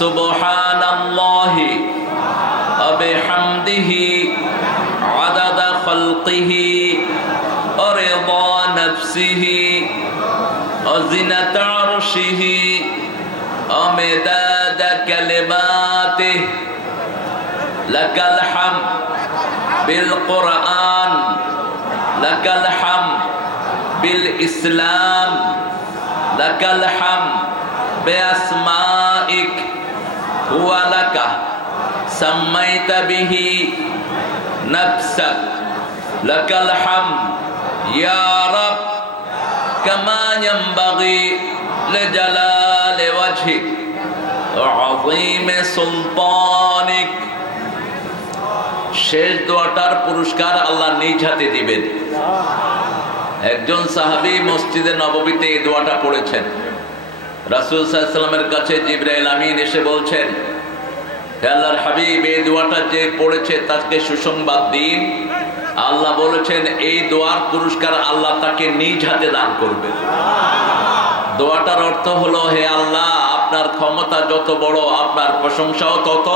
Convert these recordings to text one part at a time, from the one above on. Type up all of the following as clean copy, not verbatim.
সুবহানাল্লাহি ওয়া বিহামদিহি আদাদা খালকিহি ওয়া রিদা নাফসিহি ওয়া জিনাতা আরশিহি ওয়া মিদাদা কালিমাতিহি লাকাল হামদ বিল কুরআন লাকাল হামদ বিল ইসলাম লাকাল হামদ বিআসমাইক হুয়া লাকা সাম্মাইতা বিহি নাফসাক লাকাল হামদ ইয়া রাব কামা ইয়ানবাগি লিজালালি ওয়াজহিক ওয়া আযীমি সুলতানিক। শেষ দোয়াটার পুরস্কার আল্লাহ নিজ হাতে দিবেন। একজন সাহাবী মসজিদে নববীতে এই দোয়াটা পড়েছেন। রাসূল সাল্লাল্লাহু আলাইহি ওয়াসাল্লামের কাছে জিবরাইল আমিন এসে বলছেন, হে আল্লাহর হাবিব, এই দোয়াটা যে পড়েছে তাকে সুসংবাদ দিন। আল্লাহ বলেছেন এই দোয়ার পুরস্কার আল্লাহ তাকে নিজ হাতে দান করবেন। দোয়াটার অর্থ হলো, হে আল্লাহ, আপনার ক্ষমতা যত বড় আপনার প্রশংসাও তত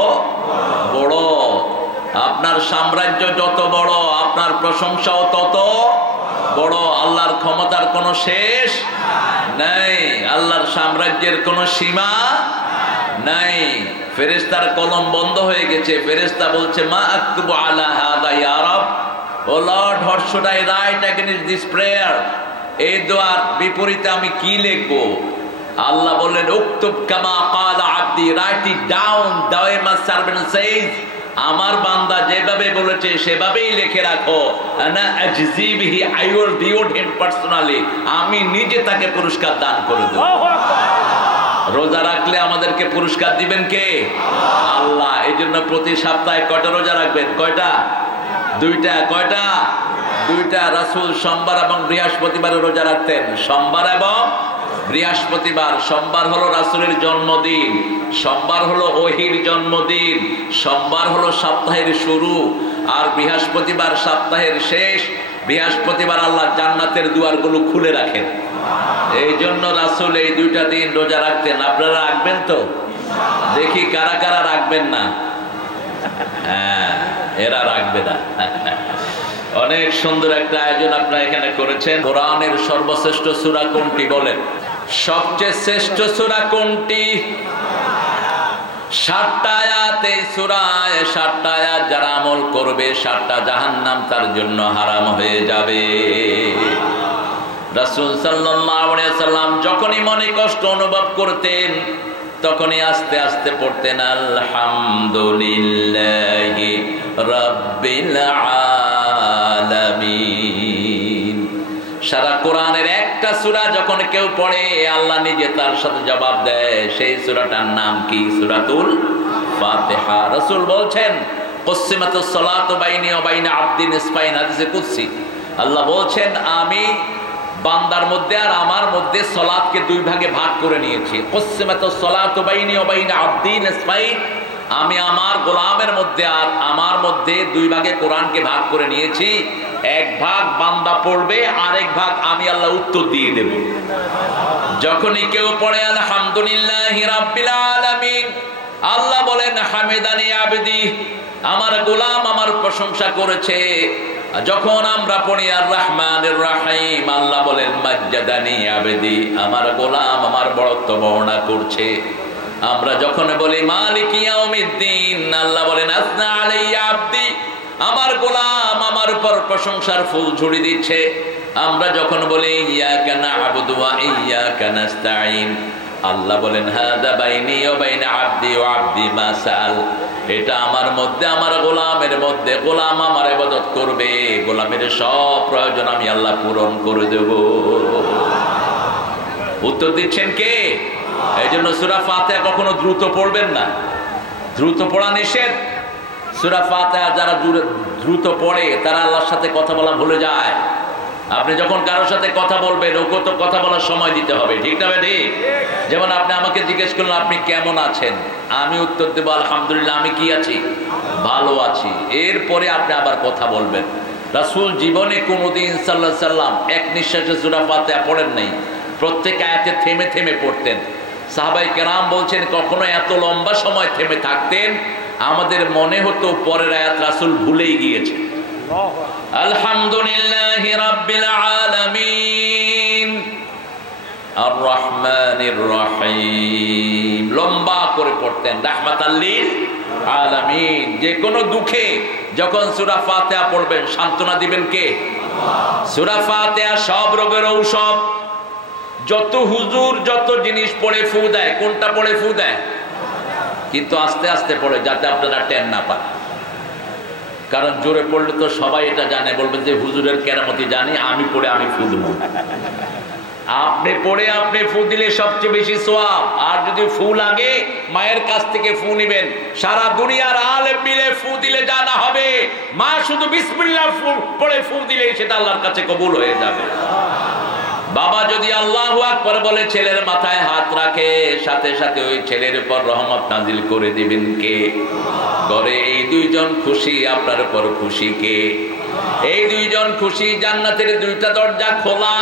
বড়, আপনার সাম্রাজ্য যত বড় আপনার প্রশংসাও তত বড়। আল্লাহর ক্ষমতার কোনো শেষ নাই, আল্লাহর সাম্রাজ্যের কোনো সীমা নাই। ফেরেশতার কলম বন্ধ হয়ে গেছে। ফেরেশতা বলছে, মা আকতুবু আলা হাযা ইয়া রাব, O Lord, what should I write against this prayer? এই দোয়ার বিপরীতে আমি কি লিখবো? আল্লাহ বললেন, উকতুব কামা ক্বালা আবদি, write it down the way my servant says. আমার বান্দা যেভাবে বলেছে সেভাবেই লিখে রাখো। আনা আজজি বিহি, I will reward him personally, আমি নিজে তাকে পুরস্কার দান করে দেব। রোজা রাখলে আমাদেরকে পুরস্কার দিবেন কে? আল্লাহ। এই জন্য প্রতি সপ্তাহে কয়টা রোজা রাখবেন? কয়টা? দুইটা। কয়টা? দুইটা। রাসূল সোমবার এবং বৃহস্পতিবারে রোজা রাখতেন। সোমবার এবং বৃহস্পতিবার। সোমবার হলো রাসূলের জন্মদিন, সোমবার হলো ওহীর জন্মদিন, সোমবার হলো সপ্তাহের শুরু, আর বৃহস্পতিবার সপ্তাহের শেষ। বৃহস্পতিবার আল্লাহ জান্নাতের দুয়ারগুলো খুলে রাখেন। এই জন্য রাসূল এই দুইটা দিন রোজা রাখতেন। আপনারা রাখবেন তো? দেখি কারা কারা রাখবেন না। হ্যাঁ, এরা রাখবে না। অনেক সুন্দর একটা আয়োজন আপনারা এখানে করেছেন। কোরআনের সর্বশ্রেষ্ঠ সূরা কোনটি বলেন? সবচেয়ে শ্রেষ্ঠ সূরা কোনটি? 7টা আয়াত এই সূরায়। 7টা আয়াত যারা আমল করবে 7টা জাহান্নাম তার জন্য হারাম হয়ে যাবে। রাসূল সাল্লাল্লাহু আলাইহি ওয়াসাল্লাম যখনই মনে কষ্ট অনুভব করতেন তখনই আস্তে আস্তে পড়তেন, আলহামদুলিল্লাহি রাব্বিল আলামিন। সারা কোরআনের একটা সূরা যখন কেউ পড়ে আল্লাহ নিজে তার সাথে জবাব দেয়। সেই সূরাটার নাম কি? সূরাতুল ফাতিহা। রাসূল বলছেন, কুসিমাতুস সালাতু বাইনি ওয়া বাইনা আবদি নিসফাইন, হাদিসে কুদসি। আল্লাহ বলছেন, আমি বান্দার মধ্যে আর আমার মধ্যে সালাতকে দুই ভাগে ভাগ করে নিয়েছি। কুসিমাতুস সালাতু বাইনি ওয়া বাইনা আবদি নিসফাইন, আমি আমার গোলামের মধ্যে আর আমার মধ্যে দুই ভাগে কোরআনকে ভাগ করে নিয়েছি। এক ভাগ বান্দা পড়বে, আরেক ভাগ আমি আল্লাহ উত্তর দিয়ে দেব। যখনই কেউ পড়ে আলহামদুলিল্লাহি রাব্বিল আলামিন, আল্লাহ বলেন, হামিদানি আবদি, আমার গোলাম আমার প্রশংসা করেছে। যখন আমরা পড়ি আর রহমানির রহিম, আল্লাহ বলেন, মাজ্জাদানি আবদি, আমার গোলাম আমার বড়ত্ব বর্ণনা করছে। আমরা যখন বলি মালিক ইয়াউমিদ্দিন, আল্লাহ বলেন, আসনা আলাইয়া আবদি, আমার গোলাম আমার উপর প্রশংসার ফুল ঝুড়ি দিচ্ছে। আমরা যখন বলি ইয়াকা না'বুদু ওয়া ইয়াকা নাস্তাঈন, আল্লাহ বলেন, হাদা বাইনি ওয়া বাইনা আবদি ওয়া আবদি মা সাআল, এটা আমার মধ্যে আমার গোলামের মধ্যে, গোলাম আমার ইবাদত করবে, গোলামের সব প্রয়োজন আমি আল্লাহ পূরণ করে দেব। উত্তর দিচ্ছেন কে? এই জন্য সূরা ফাতিহা কখনো দ্রুত পড়বেন না, দ্রুত পড়া নিষেধ। সূরা ফাতিহা যারা দ্রুত পড়ে তারা আল্লাহর সাথে কথা বলা ভুলে যায়। আপনি যখন কারোর সাথে কথা বলবেন ওকে তো কথা বলার সময় দিতে হবে, ঠিক না ভাই? যেমন আপনি আমাকে জিজ্ঞেস করলেন আপনি কেমন আছেন, আমি উত্তর দেবো আলহামদুলিল্লাহ, আমি কি আছি? ভালো আছি। এরপরে আপনি আবার কথা বলবেন। রাসূল জীবনে কোনোদিন সাল্লাল্লাহু আলাইহি সাল্লাম এক নিঃশ্বাসে সূরা ফাতিহা পড়েন নাই, প্রত্যেক আয়াতে থেমে থেমে পড়তেন। সাহাবায়ে কেরাম বলছেন কখনো এত লম্বা সময় থেমে থাকতেন আমাদের মনে হতো পরের আয়াত রাসূল ভুলেই গিয়েছে। আলহামদুলিল্লাহি রাব্বিল আলামিন আর রহমানির রহিম, লম্বা করে পড়তেন রাহমাতাল লিল আলামিন। যে কোনো দুঃখে যখন সূরা ফাতিহা পড়বেন সান্ত্বনা দিবেন কে? সূরা ফাতিহা সব রোগের ঔষধ। যত হুজুর যত জিনিস পড়ে ফু দেয়, কোনটা পড়ে ফু দেয়? কিন্তু আস্তে আস্তে পড়ে, যাতে আপনারা টেন না পান। কারণ জোরে পড়লে তো সবাই এটা জানে, বলবেন যে হুজুরের কেরামতি জানি, আমি পড়ে আমি ফু দেব। আপনি পড়ে আপনি ফু দিলে সবচেয়ে বেশি সওয়াব। আর যদি ফু লাগে মায়ের কাছ থেকে ফু নিবেন। সারা দুনিয়ার আলেম মিলে ফু দিলে যা না হবে, মা শুধু বিসমিল্লাহ পড়ে ফু দিলে সেটা আল্লাহর কাছে কবুল হয়ে যাবে। বাবা যদি আল্লাহু আকবার বলে ছেলের মাথায় হাত রাখে, সাথে সাথে ওই ছেলের উপর রহমত নাজিল করে দিবেন কে? ঘরে এই দুইজন খুশি, আপনার উপর খুশি কে? এই দুইজন খুশি, জান্নাতের দুইটা দরজা খোলা।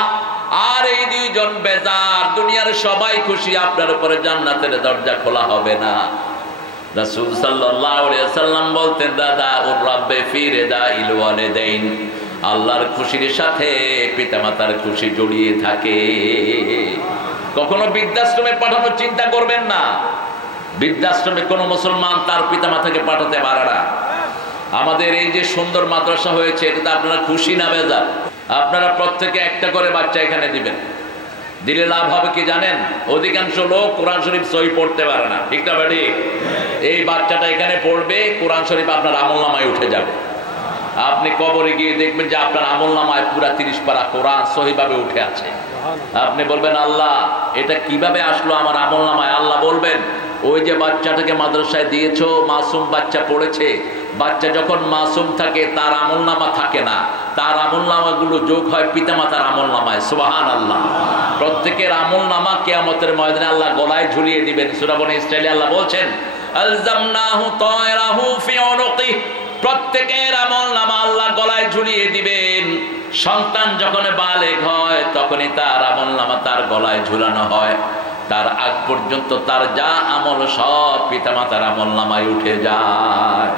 আর এই দুইজন বেজার, দুনিয়ার সবাই খুশি, আপনার উপরে জান্নাতের দরজা খোলা হবে না। রাসূল সাল্লাল্লাহু আলাইহি ওয়াসাল্লাম বলতেন, দাদা ওর রাব্বে ফি রিদাইল ওয়ালিদাইন, আল্লাহর খুশির সাথে পিতামাতার খুশি জড়িয়ে থাকে। কখনো বৃদ্ধাশ্রমে পাঠানোর চিন্তা করবেন না। বৃদ্ধাশ্রমে কোনো মুসলমান তার পিতামাতাকে পাঠাতে পারে না। আমাদের এই যে সুন্দর মাদ্রাসা হয়েছে, এটাতে আপনারা খুশি না বেজার? আপনারা প্রত্যেকে একটা করে বাচ্চা এখানে দিবেন। দিলে লাভ হবে কি জানেন? অধিকাংশ লোক কোরআন শরীফ সহি পড়তে পারে না, ঠিক না বেটি? এই বাচ্চাটা এখানে পড়বে, কোরআন শরীফ আপনার আমলনামায় উঠে যাবে। আপনি কবরে গিয়ে দেখবেন যে আপনার আমলনামায় পুরা 30 পারা কোরআন সহিভাবে উঠে আছে। আপনি বলবেন, আল্লাহ এটা কিভাবে আসলো আমার আমলনামায়? আল্লাহ বলবেন, ওই যে বাচ্চাটাকে মাদ্রাসায় দিয়েছো, মাসুম বাচ্চা পড়েছে। বাচ্চা যখন মাসুম থাকে তার আমলনামা থাকে না, তার আমলনামাগুলো যোগ হয় পিতামাতার আমলনামায়। সুবহানাল্লাহ। প্রত্যেকের আমলনামা কিয়ামতের ময়দানে আল্লাহ গলায় ঝুলিয়ে দিবেন। সূরা বনী ইসরাঈলে আল্লাহ বলছেন, আলজামনাহু তায়রাহু ফি উনুকিহি, প্রত্যেকের আমলনামা আল্লাহ গলায় ঝুলিয়ে দিবেন। সন্তান যখন বালেগ হয় তখনই তার আমলনামা তার গলায় ঝুলানো হয়। তার আগ পর্যন্ত তার যা আমল সব পিতামাতার আমলনামায় উঠে যায়।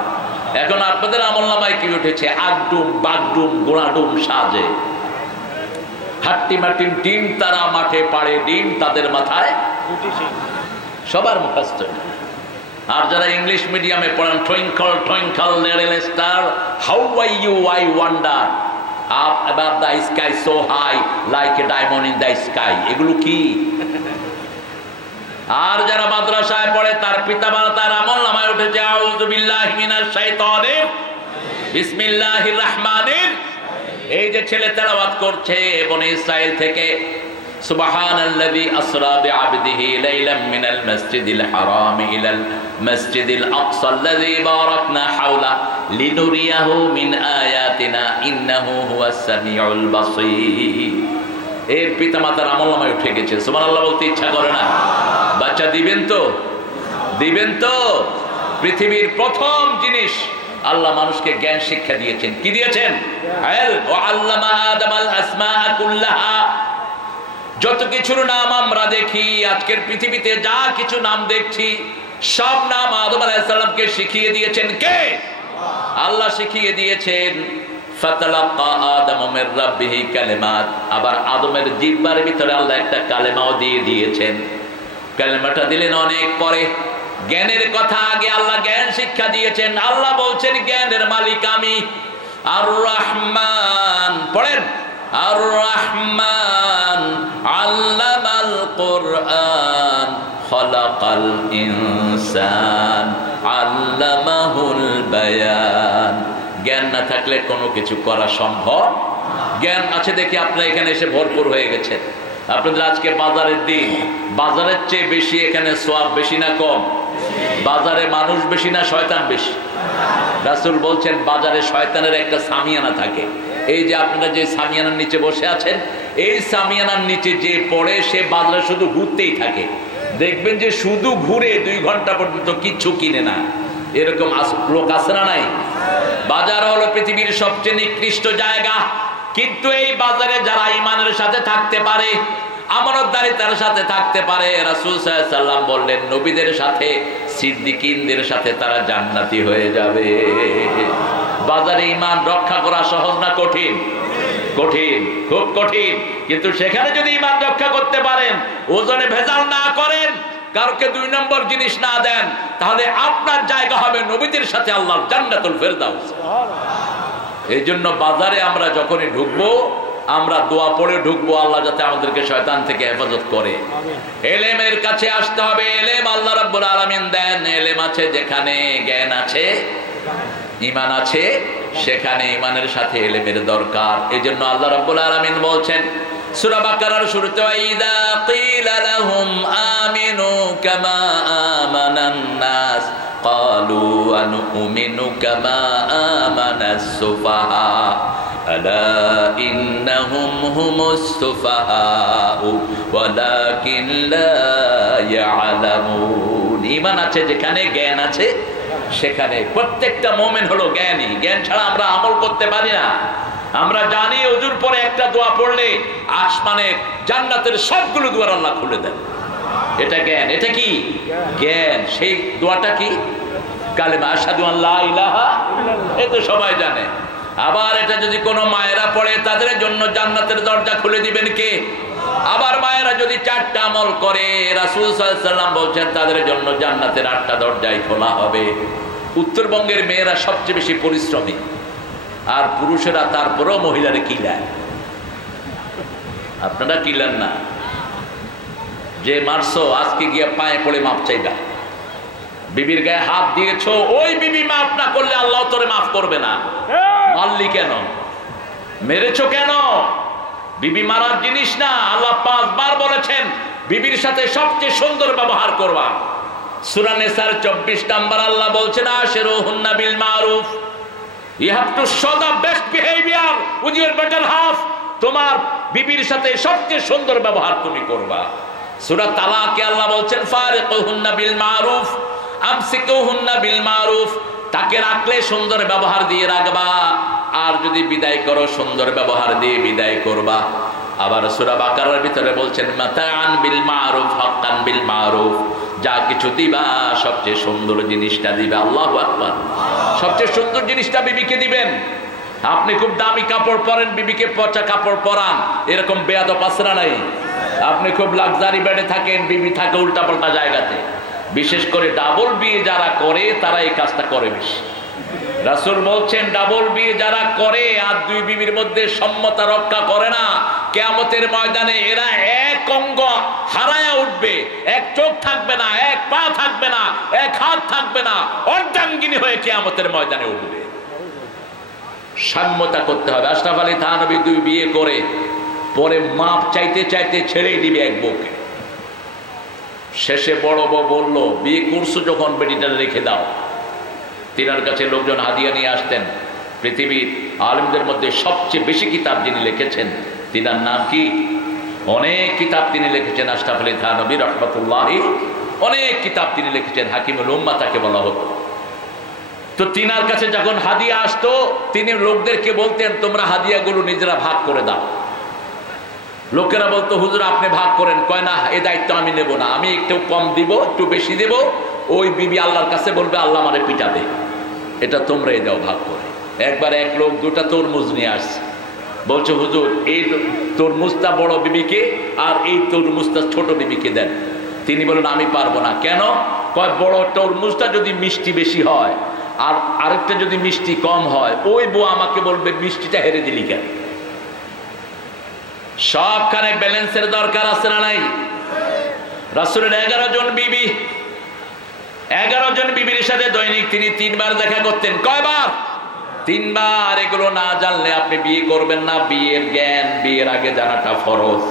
এখন আপনাদের আমলনামায় কি উঠেছে? আগডুম বাগডুম গোড়াডুম সাজে, হাট্টি মাটিম টিম তারা মাঠে পাড়ে ডিম তাদের মাথায় সবার মুখস্থ। আর যারা ইংলিশ মিডিয়ামে পড়েন, twinkle twinkle little star how are you I wonder up above the sky so high like a diamond in the sky, এগুলো কি? আর যারা মাদ্রাসায় পড়ে তার পিতামাতা তার আমলনামায় উঠেছে আউযু বিল্লাহি মিনাশ শাইতানির বিসমিল্লাহির রাহমানির। এই যে ছেলে তেলাওয়াত করছে বনী ইসরাইল থেকে, সুবহানাল্লাযী আসরা বিআবদিহি লাইলাম মিনাল মাসজিদিল হারাম ইলাল মাসজিদিল আকসাল্লাযী বারাকনা হাওলা লিনুরিয়াহু মিন আয়াতিনা ইন্নাহু হুয়াস সামিউল বাসীর। এর পিতামাতার আমলনামায় উঠে গেছে। সুবহানাল্লাহ বলতে ইচ্ছা করে না? বাচ্চা দিবেন তো? দিবেন তো? পৃথিবীর প্রথম জিনিস আল্লাহ মানুষকে জ্ঞান শিক্ষা দিয়েছেন। কি দিয়েছেন? ওয়া আল্লামা আদামাল আসমাআ কুল্লাহা। যত কিছুর নাম আমরা দেখি আজকের পৃথিবীতে, যা কিছু নাম দেখছি সব নাম আদম আলাইহিস সালামকে শিখিয়ে দিয়েছেন কে? আল্লাহ শিখিয়ে দিয়েছেন। ফাতালাক্কা আদামু মির রাব্বিহি কালিমাত। আবার আদমের জিহ্বার ভিতরে আল্লাহ একটা কালেমাও দিয়ে দিয়েছেন। কালেমাটা দিলেন অনেক পরে। জ্ঞানের কথা আগে আল্লাহ জ্ঞান শিক্ষা দিয়েছেন। আল্লাহ বলছেন জ্ঞানের মালিক আমি। আর রহমান, পড়েন, আর রহমান আল্লামাল কুরআন খালাকাল ইনসান আল্লামাহুল বায়ান। জ্ঞান না থাকলে কোনো কিছু করা সম্ভব। জ্ঞান আছে দেখি আপনারা এখানে এসে ভরপুর হয়ে গেছেন। আপনাদের আজকে বাজারের দিন, বাজারের চেয়ে বেশি এখানে সওয়াব বেশি না কম? বাজারে মানুষ বেশি না শয়তান বেশি? রাসূল বলছেন বাজারে শয়তানের একটা সামিয়ানা থাকে। এই যে আপনারা যে সামিয়ানার নিচে বসে আছেন, এই সামিয়ানার নিচে যে পড়ে সে বাজারে শুধু ঘুরতেই থাকে। দেখবেন যে শুধু ঘুরে 2 ঘন্টা পর্যন্ত কিচ্ছু কিনে না। এরকম লোক আছে না নাই? বাজার হলো পৃথিবীর সবচেয়ে নিকৃষ্ট জায়গা, কিন্তু এই বাজারে যারা ঈমানের সাথে থাকতে পারে, আমানতদারিতার সাথে থাকতে পারে। রাসূল সাল্লাল্লাহু আলাইহি ওয়াসাল্লাম বললেন নবীদের সাথে সিদ্দিকিনদের সাথে তারা জান্নাতি হয়ে যাবে। বাজারে ঈমান রক্ষা করা সহজ না কঠিন? কঠিন, খুব কঠিন। কিন্তু সেখানে যদি ঈমান রক্ষা করতে পারেন, ওজনে ভেজাল না করেন, কাউকে 2 নম্বর জিনিস না দেন, তাহলে আপনার জায়গা হবে নবীদের সাথে আল্লাহর জান্নাতুল ফেরদাউস। এই জন্য বাজারে আমরা যখনই ঢুকবো আমরা দোয়া পড়ে ঢুকবো, আল্লাহ যাতে আমাদেরকে শয়তান থেকে হেফাজত করে। এলেমের কাছে আসতে হবে। এলেম আল্লাহ রাব্বুল আলামিন দেন। এলেম আছে যেখানে জ্ঞান আছে, ঈমান আছে সেখানে ঈমানের সাথে এলেমের দরকার। এজন্য আল্লাহ রাব্বুল আলামিন বলছেন সূরা বাকারার শুরুতে, ওয়াইদা কিলা লাহুম আমিনু কামা আমানান নাস ক্বালু আনুমিনু কামা আমানাস সুফাহা আলা ইন্নাহুম হুমুস সুফাহা ওয়ালাকিন লা ইয়ালামুন। ঈমান আছে যেখানে, জ্ঞান আছে সেখানে। প্রত্যেকটা মুমিন হলো জ্ঞানী। জ্ঞান ছাড়া আমরা আমল করতে পারি না। আমরা জানি ওযুর পরে একটা দোয়া পড়লে আসমানের জান্নাতের সবগুলো দুয়ার আল্লাহ খুলে দেন। এটা জ্ঞান। এটা কি জ্ঞান? সেই দোয়াটা কি? কালেমা আশহাদু আল্লা ইলাহা ইল্লাল্লাহ। এটা সবাই জানে। আবার এটা যদি কোনো মায়েরা পড়ে তাদের জন্য জান্নাতের দরজা খুলে দিবেন কে? আবার মায়েরা যদি 4টা আমল করে রাসূল সাল্লাল্লাহু আলাইহি ওয়াসাল্লাম বলছেন তাদের জন্য জান্নাতের 8টা দরজাই খোলা হবে। উত্তরবঙ্গের মেয়েরা সবচেয়ে বেশি পরিশ্রমী, আর পুরুষেরা তারপরেও মহিলারে কিলায়। আপনারা কিলান না? যে মারছো আজকে গিয়ে পায়ে পড়ে মাপ চাইবা। বিবির গায়ে হাত দিয়েছো, ওই বিবি মাফ না করলে আল্লাহ তোরে মাফ করবে না। মারলি কেন? মেরেছো কেন? বিবি মারার জিনিস না। আল্লাহ 5 বার বলেছেন বিবির সাথে সবচেয়ে সুন্দর ব্যবহার করবা। সূরা নিসার 24 নম্বর আল্লাহ বলছেন আশিরুহুন্না বিল মারুফ। You have to show the best behavior with your better half. তোমার বিবির সাথে সবচেয়ে সুন্দর ব্যবহার তুমি করবা। সূরা তালাকে আল্লাহ বলছেন ফারিকুহুন্না বিল মারুফ আমসিকুহুন্না বিল মারুফ। তাকে রাখলে সুন্দর ব্যবহার দিয়ে রাখবা, আর যদি বিদায় করো সুন্দর ব্যবহার দিয়ে বিদায় করবা। আবার সূরা বাকারার ভিতরে বলছেন মাতাআন বিল মারুফ হাক্কান বিল মারুফ। যা কিছু দিবা সবচেয়ে সুন্দর জিনিসটা দিবা। আল্লাহু আকবার। সবচেয়ে সুন্দর জিনিসটা বিবিকে দিবেন। আপনি খুব দামি কাপড় পরেন, বিবিকে পচা কাপড় পরান, এরকম বেয়াদব আসরা নাই? আপনি খুব লাক্সারি বেডে থাকেন, বিবি থাকে উল্টাপাল্টা জায়গাতে। বিশেষ করে ডাবল বিয়ে যারা করে তারা এই কাজটা করে বেশি। রাসূল বলছেন ডাবল বিয়ে যারা করে আর 2 বিবির মধ্যে সম্মতা রক্ষা করে না, কিয়ামতের ময়দানে এরা এক অঙ্গ হারায়া উঠবে। এক চোখ থাকবে না, এক পা থাকবে না, এক হাত থাকবে না, অর্ধাঙ্গিনী হয়ে কিয়ামতের ময়দানে উঠবে। সম্মতা করতে হবে। আশরাফ আলী থানভী 2 বিয়ে করে পরে মাপ চাইতে চাইতে ছেড়েই দিবে এক বউকে। শেষে বড় বউ বলল বিয়ে করছো যখন বেটিটা রেখে দাও। তিনার কাছে লোকজন হাদিয়া নিয়ে আসতেন। পৃথিবীর আলেমদের মধ্যে সবচেয়ে বেশি কিতাব যিনি লিখেছেন তিনার নাম কি? অনেক কিতাব তিনি লিখেছেন আশরাফ আলী থানভী রাহমাতুল্লাহি। অনেক কিতাব তিনি লিখেছেন, হাকিমুল উম্মাহ তাকে বলা হতো। তো তিনার কাছে যখন হাদিয়া আসতো তিনি লোকদেরকে বলতেন তোমরা হাদিয়াগুলো নিজেরা ভাগ করে দাও। লোকেরা বলতো হুজুর আপনি ভাগ করেন। কয় না, এই দায়িত্ব আমি নেব না, আমি একটু কম দিব, একটু বেশি দেব। ওই বিবি আল্লাহর কাছে বলবে আল্লাহ আমারে পিটাবে, এটা তোমরাই দাও ভাগ করে। একবার এক লোক 2টা তরমুজ নিয়ে আসছে। বলছে হুজুর এই তরমুজটা বড় বিবিকে আর এই তরমুজটা ছোট বিবিকে দেন। তিনি বলেন আমি পারবো না। কেন? কয় বড় তরমুজটা যদি মিষ্টি বেশি হয় আর আরেকটা যদি মিষ্টি কম হয়, ওই বউ আমাকে বলবে মিষ্টিটা হেরে দিলি কেন। সবখানে ব্যালেন্সের দরকার আছে না নাই? রাসূলের 11 জন বিবি, 11 জন বিবির সাথে দৈনিক তিনি 3 বার দেখা করতেন। কয়বার? 3 বার। এগুলো না জানলে আপনি বিয়ে করবেন না। বিয়ের জ্ঞান বিয়ের আগে জানাটা ফরজ।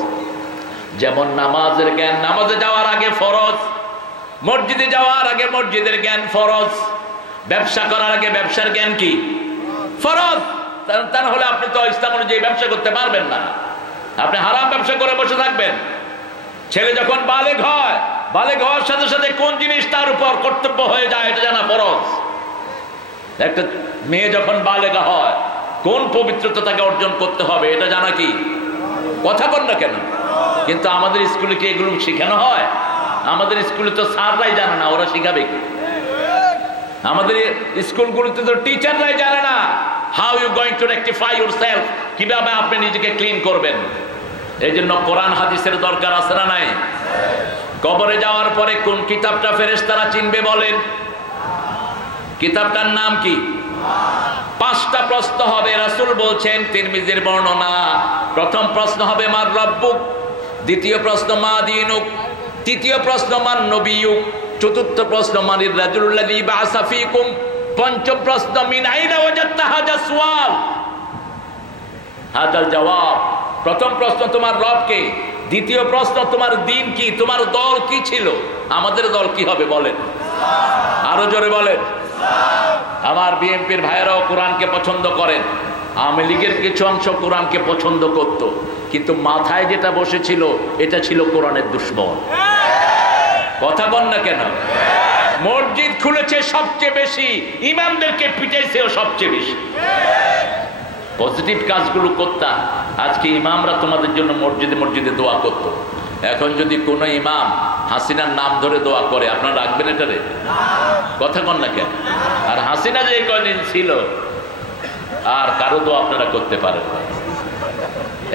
যেমন নামাজের জ্ঞান নামাজে যাওয়ার আগে ফরজ, মসজিদে যাওয়ার আগে মসজিদের জ্ঞান ফরজ, ব্যবসা করার আগে ব্যবসার জ্ঞান কি ফরজ। তা না হলে আপনি তো ইসলাম অনুযায়ী ব্যবসা করতে পারবেন না। আপনি হারাম ব্যবসা করে বসে থাকবেন। ছেলে যখন বালেগ হয়, বালেগ হওয়ার সাথে সাথে কোন জিনিস তার উপর কর্তব্য হয়ে যায় এটা জানা ফরজ। একটা মেয়ে যখন বালেগা হয় কোন পবিত্রতা তাকে অর্জন করতে হবে এটা জানা কি? কথা বল না কেন? কিন্তু আমাদের স্কুলে কি এগুলো শেখানো হয়? আমাদের স্কুলে তো স্যাররাই জানে না, ওরা শিখাবে কি? আমাদের স্কুলগুলোতে তো টিচাররাই জানে না how you going to rectify yourself, কিভাবে আপনি নিজেকে ক্লিন করবেন। এই জন্য কোরআন হাদিসের দরকার আছে না নাই? কবরে যাওয়ার পরে কোন কিতাবটা ফেরেশতারা চিনবে বলেন? কিতাবটার নাম কি? 5টা প্রশ্ন হবে। রাসূল বলছেন, তিরমিজির বর্ণনা, প্রথম প্রশ্ন হবে মার রব্বুক, দ্বিতীয় প্রশ্ন মা দীনুক, তৃতীয় প্রশ্ন মান নবিয়ুক, চতুর্থ প্রশ্ন মানির রাজুলুল্লাযী বা'আসা ফীকুম, পঞ্চম প্রশ্ন মিন আইনা ওয়াজাদতা হাযা সুয়াল হাযাল জবাব। প্রথম প্রশ্ন তোমার রব কে, দ্বিতীয় প্রশ্ন তোমার দিন কি, তোমার দল কি ছিল। আমাদের দল কি হবে বলেন? আরো জোরে বলেন। আমার বিএনপির ভাইয়েরাও কোরআনকে পছন্দ করেন, আওয়ামী লীগের কিছু অংশ কোরআনকে পছন্দ করত, কিন্তু মাথায় যেটা বসেছিল এটা ছিল কোরআনের দুশমন। কথা বল না কেন? মসজিদ খুলেছে সবচেয়ে বেশি, ইমামদেরকে পিটাইছেও সবচেয়ে বেশি। পজিটিভ কাজগুলো করতাম, আজকে ইমামরা তোমাদের জন্য মসজিদে মসজিদে দোয়া করত। এখন যদি কোনো ইমাম হাসিনার নাম ধরে দোয়া করে, আপনারা রাখবেন এটারে? কথা বল না কেন? আর হাসিনা যে কয়দিন ছিল, আর কারো দোয়া আপনারা করতে পারেন না।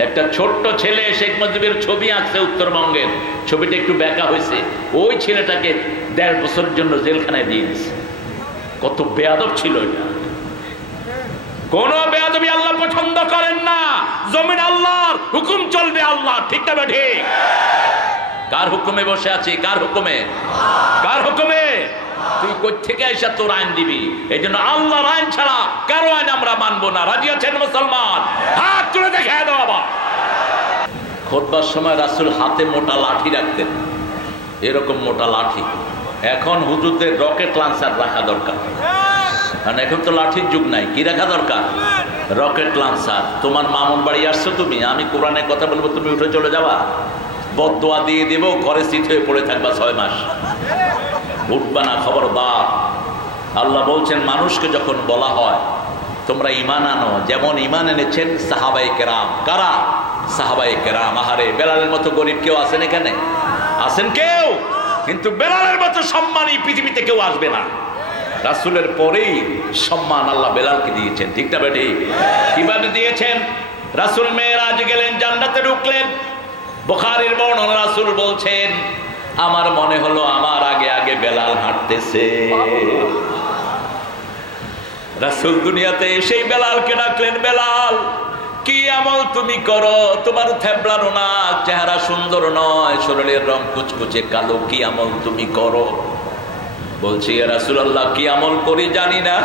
একটা ছোট্ট ছেলে শেখ মুজিবের ছবি আঁকছে উত্তরবঙ্গের, ছবিটা একটু বেঁকা হয়েছে, ওই ছেলেটাকে 1.5 বছরের জন্য জেলখানায় দিয়ে দিয়েছে। কত বেয়াদব ছিল এটা। কোন বেয়াদবি আল্লাহ পছন্দ করেন না। জমিন আল্লাহর, হুকুম চলবে আল্লাহ, ঠিক না ঠিক? কার হুকুমে বসে আছি? কার হুকুমে? কার হুকুমে? তুই কই থেকে এসে তোর আইন দিবি? এই জন্য আল্লাহর আইন ছাড়া কারো আইন আমরা মানবো না। রাজি আছেন মুসলমান? হাত তুলে দেখায় দাও। আবার খুতবার সময় রাসূল হাতে মোটা লাঠি রাখতেন, এরকম মোটা লাঠি। এখন হুজুরদের রকেট লঞ্চার রাখা দরকার, কারণ এখন তো লাঠির যুগ নাই। কি রাখা দরকার? Rocket launcher. তোমার মামুন বাড়ি আসছো তুমি, আমি কোরআনের কথা বলবো, তুমি উঠে চলে যাবা, বদদোয়া দিয়ে দেবো, ঘরে শীত হয়ে পড়ে থাকবা 6 মাস, উঠবা না, খবরদার। আল্লাহ বলছেন, মানুষকে যখন বলা হয় তোমরা ঈমান আনো, যেমন ঈমান এনেছেন সাহাবায়ে কেরাম। কারা? সাহাবায়ে কেরাম। আহারে, বেলালের মতো গরিব কেউ আছেন এখানে? আছেন কেউ? কিন্তু বেলালের মতো সম্মানী পৃথিবীতে কেউ আসবে না। রাসূলের পরেই সম্মান আল্লাহ বেলালকে দিয়েছেন, ঠিক না বেটি? কিভাবে দিয়েছেন? রাসূল মেরাজ গেলেন, জান্নাতে ঢুকলেন। বুখারীর বর্ণনা, রাসূল বলছেন, আমার মনে হলো আমার আগে আগে বেলাল হাঁটতেছে। রাসূল দুনিয়াতে এসেই বেলালকে ডাকলেন, বেলাল কি আমল তুমি করো? তোমার থেবলানো না, চেহারা সুন্দর নয়, শরীরের রং কুচকুচে কালো, কি আমল তুমি করো? বলছি, ইয়া রাসূলুল্লাহ, কি আমল করি জানি না,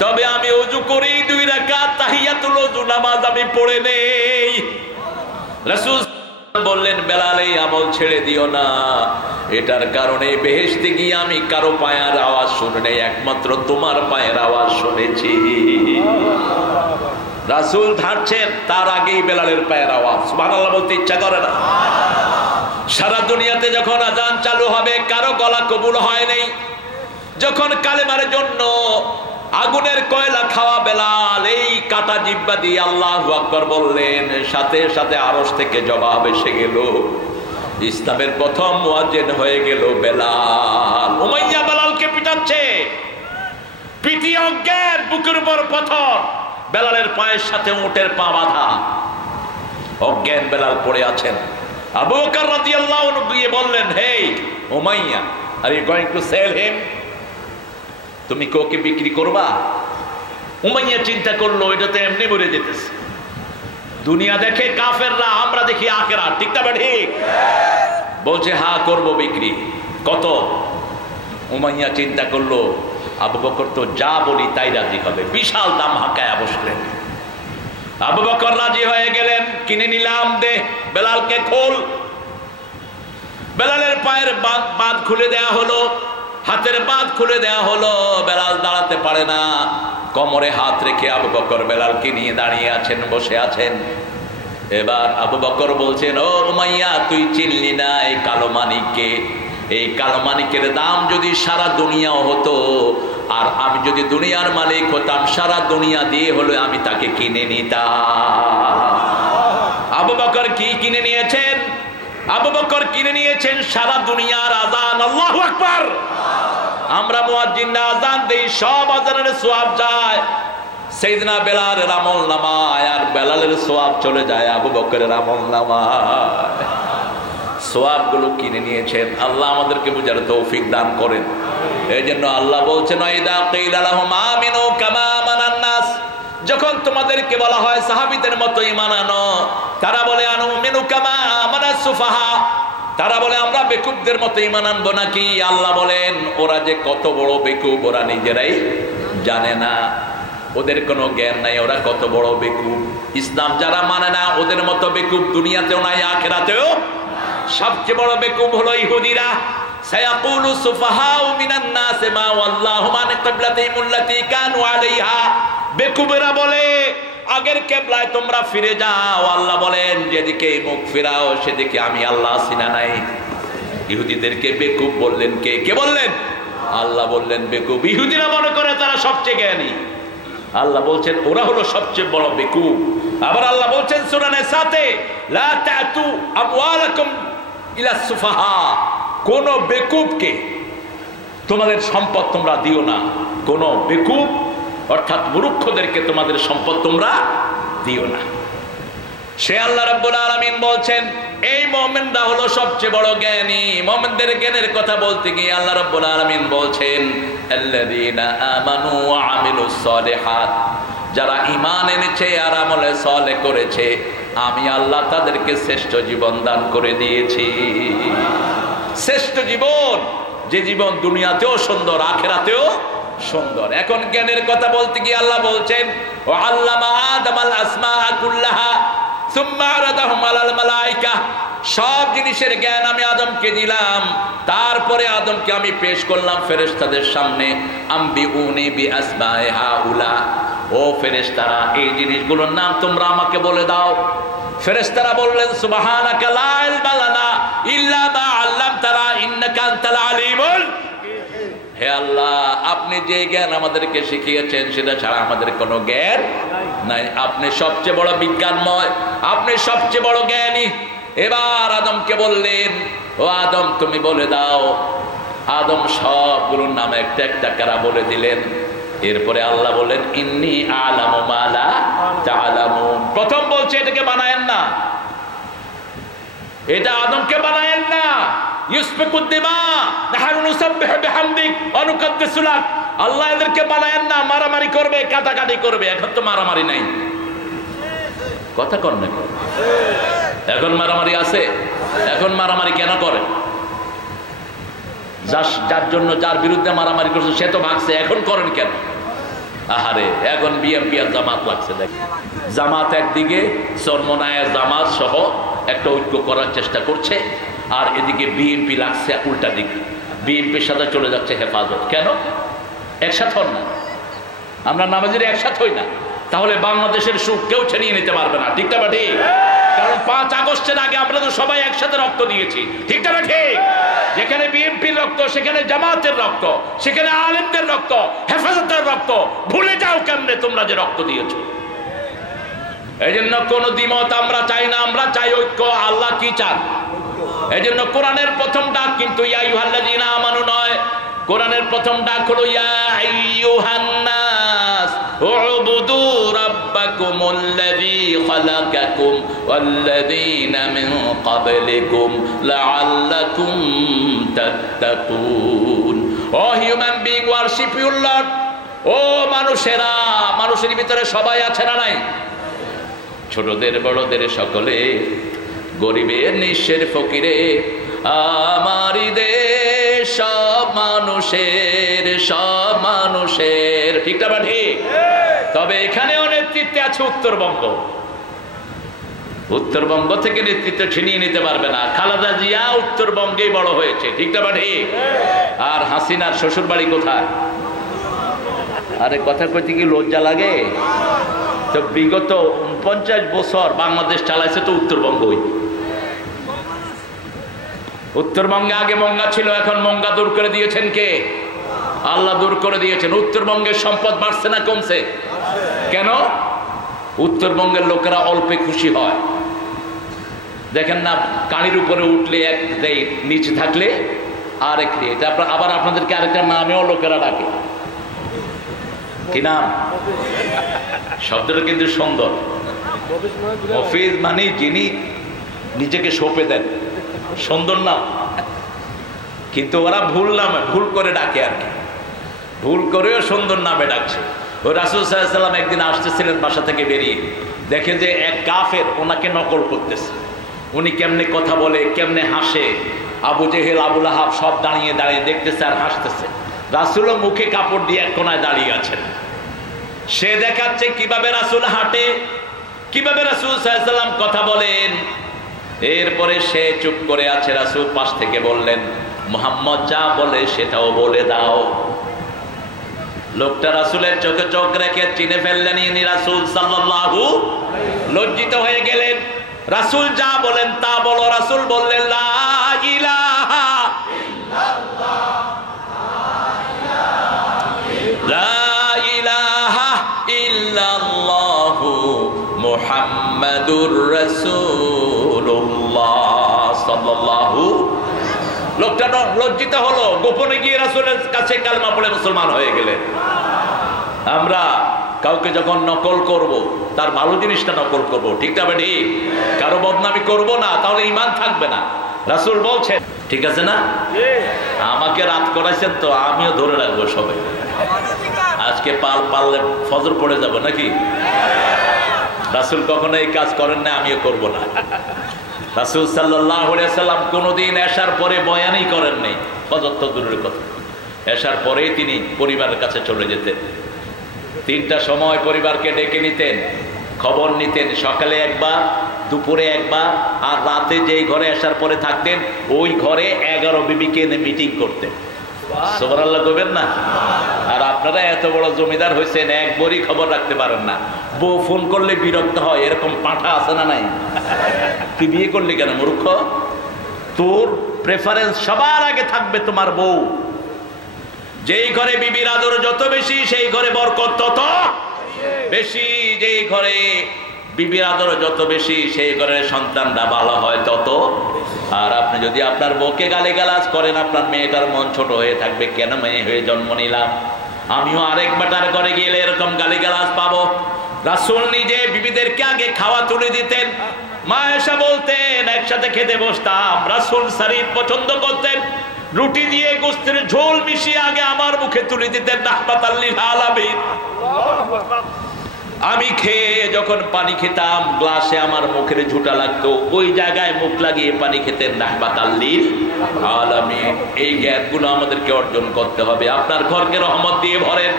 তবে আমি ওযু করি 2 রাকাত তাহিয়াতুল ওযু নামাজ আমি পড়ে নেই। রাসূল বললেন, বেলাল এই আমল ছেড়ে দিও না, এটার কারণে বেহেশতে গিয়ে আমি কারো পায়ের আওয়াজ শুনি নাই, একমাত্র তোমার পায়ের আওয়াজ শুনেছি। রাসূল ধারছেন, তার আগেই বেলালের পায়ের আওয়াজ। সুবহানাল্লাহ বলতে ইচ্ছা করে না? সারা দুনিয়াতে যখন আযান চালু হবে, কারো গলা কবুল হয় নাই। যখন কালেমার জন্য আগুনের কয়লা খাওয়া বেলাল এই কাটা জিহ্বা দিয়ে আল্লাহু আকবার বললেন, সাথে সাথে আরশ থেকে জবাব এসে গেল। ইসলামের প্রথম মুয়াজ্জিন হয়ে গেল বেলাল। উমাইয়া বেলালকে পিটাচ্ছে, পিটি অজ্ঞান, বুকের উপর পাথর, বেলালের পায়ের সাথে উটের পা বাঁধা, অজ্ঞান বেলাল পড়ে আছেন। আবু বকর রাদিয়াল্লাহু আনহু গিয়ে বললেন, হে Umayya, are you going to sell him? তুমি কোকে বিক্রি করবা? উমাইয়া চিন্তা করলো, এটা তো এমনি মরে যেতেছে। দুনিয়া দেখে কাফেররা, আমরা দেখি আখিরাত, ঠিক না ঠিক? বলছে, হ্যাঁ করব বিক্রি। কত? উমাইয়া চিন্তা করলো, আবু বকর তো যা বলি তাই রাজি হবে, বিশাল দাম হাঁকায় বসলেন। আবু বকর রাজি হয়ে গেলেন, কিনে নিলাম, দে বেলালকে খোল। বেলালের পায়ের বাঁধ খুলে দেয়া হলো, হাতের বাঁধ খুলে দেয়া হলো। বেলাল দাঁড়াতে পারে না, কোমরে হাত রেখে আবু বকর বেলালকে নিয়ে দাঁড়িয়ে আছেন, বসে আছেন। এবার আবু বকর বলছেন, ও উমাইয়া, তুই চিনলি না এই কালো মানিককে? এই কালো মানিকের দাম যদি সারা দুনিয়াও হতো, আর আমি যদি দুনিয়ার মালিক হতাম, সারা দুনিয়া দিয়ে হলে আমি তাকে কিনে নিতাম। আবু বকর কি কিনে নিয়েছেন? আবু বকর কিনে নিয়েছেন সারা দুনিয়ার আজান। আল্লাহু আকবার। আমরা মুয়াজ্জিনরা আজান দেই, সব আজানের সওয়াব যায় সাইয়েদনা বেলালের আমলনামায়, আর বেলালের সওয়াব চলে যায় আবু বকরের আমলনামায়। সওয়াবগুলো কিনে নিয়েছেন। আল্লাহ আমাদেরকে বুঝার তৌফিক দান করেন। এই জন্য আল্লাহ বলছেন, ওয়াইদা কিলা লাহুম আমিনু কামা আমানান নাস, যখন তোমাদেরকে বলা হয় সাহাবীদের মতো ঈমান আনো, তারা বলে আনুমিনু কামা আমানাস সুফাহা, তারা বলে আমরা বেকুবদের মতো ঈমান আনবো নাকি? আল্লাহ বলেন ওরা যে কত বড় বেকুব ওরা নিজেরাই জানে না, ওদের কোনো জ্ঞান নাই, ওরা কত বড় বেকুব। ইসলাম যারা মানে না ওদের মতো বেকুব দুনিয়াতেও নাই আখিরাতেও। সবচেয়ে বড় বেকুব হলো ইহুদিরা। সায়াকুলু সুফাহাউ মিনান নাস মা ওয়াল্লাহু আন কিবলাতিহিম আল্লাতী কানু আলাইহা, বেকুবেরা বলে আগের কিবলায় তোমরা ফিরে যাও। আল্লাহ বলেন যেদিকে মুখ ফিরাও সেদিকে আমি আল্লাহ আছি না নাই। ইহুদিদেরকে বেকুব বললেন কে? কে বললেন? আল্লাহ বললেন বেকুব। ইহুদিরা মনে করে তারা সবচেয়ে জ্ঞানী। আল্লাহ বলছেন ওরা হলো সবচেয়ে বড় বেকুব। আবার আল্লাহ বলছেন সূরা নিসাতে, লা তাতু আমওয়ালাকুম ইলা সুফাহা, কোন বেকুবকে তোমাদের সম্পদ তোমরা দিও না। কোন বেকুব অর্থাৎ মূর্খদেরকে তোমাদের সম্পদ তোমরা দিও না। সে আল্লাহ রাব্বুল আলামিন বলছেন এই মুমিনরা হলো সবচেয়ে বড় জ্ঞানী। মুমিনদের জ্ঞানের কথা বলতে গিয়ে আল্লাহ রাব্বুল আলামিন বলছেন আল্লাযীনা আমানু ওয়া আমিলুস সালিহাত, যারা ঈমান এনেছে আর আমলে সালেহ করেছে আমি আল্লাহ তাদেরকে শ্রেষ্ঠ জীবন দান করে দিয়েছি। শ্রেষ্ঠ জীবন, যে জীবন দুনিয়াতেও সুন্দর আখিরাতেও সুন্দর। এখন জ্ঞানের কথা বলতে গিয়ে আল্লাহ বলছেন ওয়া আল্লামা আদামাল আসমাআ কুল্লাহা সুম্মা আরাদাহুম আলাল মালায়েকা, সব জিনিসের জ্ঞান আমি আদমকে দিলাম, তারপরে আদমকে আমি পেশ করলাম ফেরেশতাদের সামনে। আম্বিউনি বিআসমাই হাউলা, ও ফেরেশতারা এই জিনিসগুলোর নাম তোমরা আমাকে বলে দাও। ফেরেশতারা বললেন সুবহানাকা লা ইলমা লানা ইল্লা মা আল্লামতানা ইন্নাকা আনতাল আলিমুল, হে আল্লাহ আপনি যে জ্ঞান আমাদেরকে শিখিয়েছেন সেটা ছাড়া আমাদের কোনো জ্ঞান নাই। আপনি সবচেয়ে বড় বিজ্ঞানময়, আপনি সবচেয়ে বড় জ্ঞানী। এবার আদমকে বললেন ও আদম তুমি বলে দাও। আদম সবগুলোর নাম একটা একটা করে বলে দিলেন। এরপরে আল্লাহ বলেন ইন্নী আলামু মা লা তাআলামুন। প্রথম বলছে এটাকে বানায়েন না, এটা আদমকে বানায়েন না। ইউসফিকুদ্দিমা নাহনু নুসাব্বিহু বিহামদিক ওয়া নুকাদ্দিসু লাক, আল্লাহ এদেরকে বানায়েন না, মারামারি করবে কাটাকাটি করবে। এখন তো মারামারি নাই, কথা কর না, এখন মারামারি আছে। এখন মারামারি কেন করে? যার জন্য যার বিরুদ্ধে মারামারি করছে সে তো ভাগছে, এখন করেন কেন? আহারে এখন বিএনপি আর জামাত লাগছে। দেখ জামাত একদিকে চরমনায়া জামাত সহ একটা ঐক্য করার চেষ্টা করছে, আর এদিকে বিএনপি লাগছে উল্টা দিকে, বিএনপির সাথে চলে যাচ্ছে হেফাজত। কেন একসাথে হন না? আমরা নামাজিরা একসাথে হই না, তাহলে বাংলাদেশের সুখ কেউ ছিনিয়ে নিতে পারবে না। ঠিক না ঠিক? কারণ 5 আগস্টের আগে আমরা তো সবাই একসাথে রক্ত দিয়েছি। ঠিক না ঠিক? যেখানে বিএনপির রক্ত সেখানে জামাতের রক্ত, সেখানে আলেমদের রক্ত, হেফাজতের রক্ত। ভুলে যাও কেমনে তোমরা যে রক্ত দিয়েছো। এই জন্য কোন দ্বিমত আমরা চাই না, আমরা চাই ঐক্য। আল্লাহ কি চান? এই জন্য কোরআনের প্রথম ডাক কিন্তু ইয়া আইয়ুহাল্লাযীনা আমানু নয়, কোরআনের প্রথম ডাক হলো ইয়া আইয়ুহান নাস উবুদু রাব্বাকুমুল্লাযী খালাকাকুম ওয়াল্লাযীনা মিন ক্বাবলিকুম লাআল্লাকুম তাত্তাকুন। O human being, worship your Lord. ও মানুষেরা, মানুষের ভিতরে সবাই আছে না নাই? ছোটদের বড়দের সকলে, গরিবের নিঃস্বের ফকিরে, আমারই দেশ সব মানুষের, সব মানুষের। ঠিক না ঠিক? তবে এখানেও নেতৃত্বে আছে উত্তরবঙ্গ। উত্তরবঙ্গ থেকে নেতৃত্ব ছিনিয়ে নিতে পারবে না। খালেদা জিয়া উত্তরবঙ্গেই বড় হয়েছে। ঠিক না ঠিক? আর হাসিনার শ্বশুর বাড়ি কোথায়? আরে কথা কইতে কি লজ্জা লাগে? তো বিগত 49 বছর বাংলাদেশ চালাইছে তো উত্তরবঙ্গই। উত্তরবঙ্গে আগে মঙ্গা ছিল, এখন মঙ্গা দূর করে দিয়েছেন কে? আল্লাহ দূর করে দিয়েছেন। উত্তরবঙ্গের সম্পদ বাড়ছে না কমছে? কেন? উত্তরবঙ্গের লোকেরা অল্পে খুশি হয়। দেখেন না, কানির উপরে উঠলে এক রেট, নিচে থাকলে আরেক রেট। আবার আপনাদেরকে আরেকটা নামেও লোকেরা ডাকে, কি নাম? শব্দটা কিন্তু সুন্দর। মফিজ মানে যিনি নিজেকে সঁপে দেন, সুন্দর না? কিন্তু ওরা ভুল করে ডাকে আর কি, ভুল করেও সুন্দর নামে ডাকছে। ওই রাসূল সাল্লাল্লাহু আলাইহি ওয়াসাল্লাম একদিন আসতেছিলেন বাসা থেকে বেরিয়ে, দেখে যে এক কাফের ওনাকে নকল করতেছে। উনি কেমনে কথা বলে, কেমনে হাসে, আবু জেহেল, আবু লাহাব সব দাঁড়িয়ে দাঁড়িয়ে দেখতেছে আর হাসতেছে। রাসূলও মুখে কাপড় দিয়ে এক কোনায় দাঁড়িয়ে আছেন। সে দেখাচ্ছে কিভাবে রাসূল হাঁটে, কিভাবে রাসূল সাল্লাল্লাহু আলাইহি ওয়াসাল্লাম কথা বলেন। এরপরে সে চুপ করে আছে। রাসূল পাশ থেকে বললেন, মুহাম্মদ যা বলে সেটাও বলে দাও। লোকটা রাসূলের চোখে চোখ রেখে চিনে ফেললেন ইনি রাসূল সাল্লাল্লাহু। লজ্জিত হয়ে গেলেন। রাসূল যা বলেন তা বলো। রাসূল বললেন, লা ইলাহা ইল্লাল্লাহ, লা ইলাহা ইল্লাল্লাহু মুহাম্মাদুর রাসূলুল্লাহ সাল্লাল্লাহু। লোকটা লজ্জিত হলো, গোপনে গিয়ে রাসূলের কাছে কালেমা পড়ে মুসলমান হয়ে গেলেন। আমরা কাউকে যখন নকল করব, তার ভালো জিনিসটা নকল করব, ঠিক না? ঠিক, কারো বদনামি করব না, তাহলে ঈমান থাকবে না। রাসূল বলছেন, ঠিক আছে না? আমাকে রাত করাইছেন তো আমিও ধরে রাখবো সবাই। আজকে পারলে ফজর পড়ে যাব নাকি? রাসূল কখনো এই কাজ করেন না, আমিও করব না। রাসূল সাল্লাল্লাহু আলাইহি সাল্লাম কোনোদিন এশার পরে বয়ানই করেন নাই, ফজর তো দূরের কথা। এশার পরেই তিনি পরিবারের কাছে চলে যেতেন। 3টার সময় পরিবারকে ডেকে নিতেন, খবর নিতেন, সকালে একবার, দুপুরে একবার, আর রাতে যেই ঘরে এশার পরে থাকতেন ওই ঘরে 11 বিবিকে এনে মিটিং করতেন। সুবহানাল্লাহ কইবেন না? আর আপনারা এত বড় জমিদার হয়েছেন, একবারই খবর রাখতে পারেন না। বউ ফোন করলে বিরক্ত হয়, এরকম পাঁঠা আছে না নাই? তুই বিয়ে করলি কেন মূর্খ? তোর প্রেফারেন্স সবার আগে থাকবে তোমার বউ। যেই ঘরে বিবির আদর যত বেশি, সেই ঘরে বরকত তত বেশি। যেই ঘরে বিবির আদর যত বেশি, সেই ঘরে সন্তানরা ভালো হয় তত। আর আপনি যদি আপনার বউকে গালিগালাজ করেন, আপনার মেয়েটার মন ছোট হয়ে থাকবে, কেন মেয়ে হয়ে জন্ম নিলাম, আমিও আরেক বেটার ঘরে গেলে এরকম গালিগালাজ পাবো। রাসূল নিজে বিবিদেরকে আগে খাওয়া তুলে দিতেন। মা এসে বলতেন, একসাথে খেতে বসতাম। রাসূল শরীফ পছন্দ করতেন, রুটি দিয়ে গোস্তের ঝোল মিশিয়ে আগে আমার মুখে তুলে দিতেন, রাহমাতাল লিল আলামিন। আমি খেয়ে যখন পানি খেতাম, গ্লাসে আমার মুখের ঝুঁটা লাগতো, ওই জায়গায় মুখ লাগিয়ে পানি খেতেন, রাহমাতাল লিল আলামিন। এই জ্ঞানগুলো আমাদেরকে অর্জন করতে হবে। আপনার ঘরকে রহমত দিয়ে ভরেন।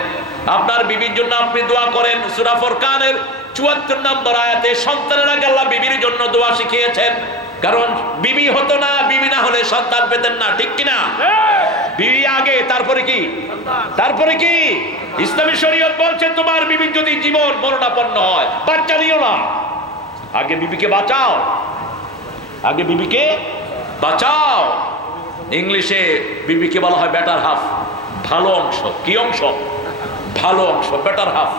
আপনার বিবির জন্য আপনি দোয়া করেন। সূরা ফুরকানের ৭৪ নম্বর আয়াতে সন্তানের আগে আল্লাহ বিবির জন্য দোয়া শিখিয়েছেন। কারণ বিবি হতো না, বিবি না হলে সন্তান পেতেন না, ঠিক কিনা? বিবি আগে, তারপরে কি? তারপরে কি? ইসলামী শরীয়ত বলছে তোমার বিবি যদি জীবন মরণাপন্ন হয়, বাচ্চা নিও না, আগে বিবিকে বাঁচাও, আগে বিবিকে বাঁচাও। ইংলিশে বিবিকে বলা হয় বেটার হাফ, ভালো অংশ। কি অংশ? ভালো অংশ, বেটার হাফ।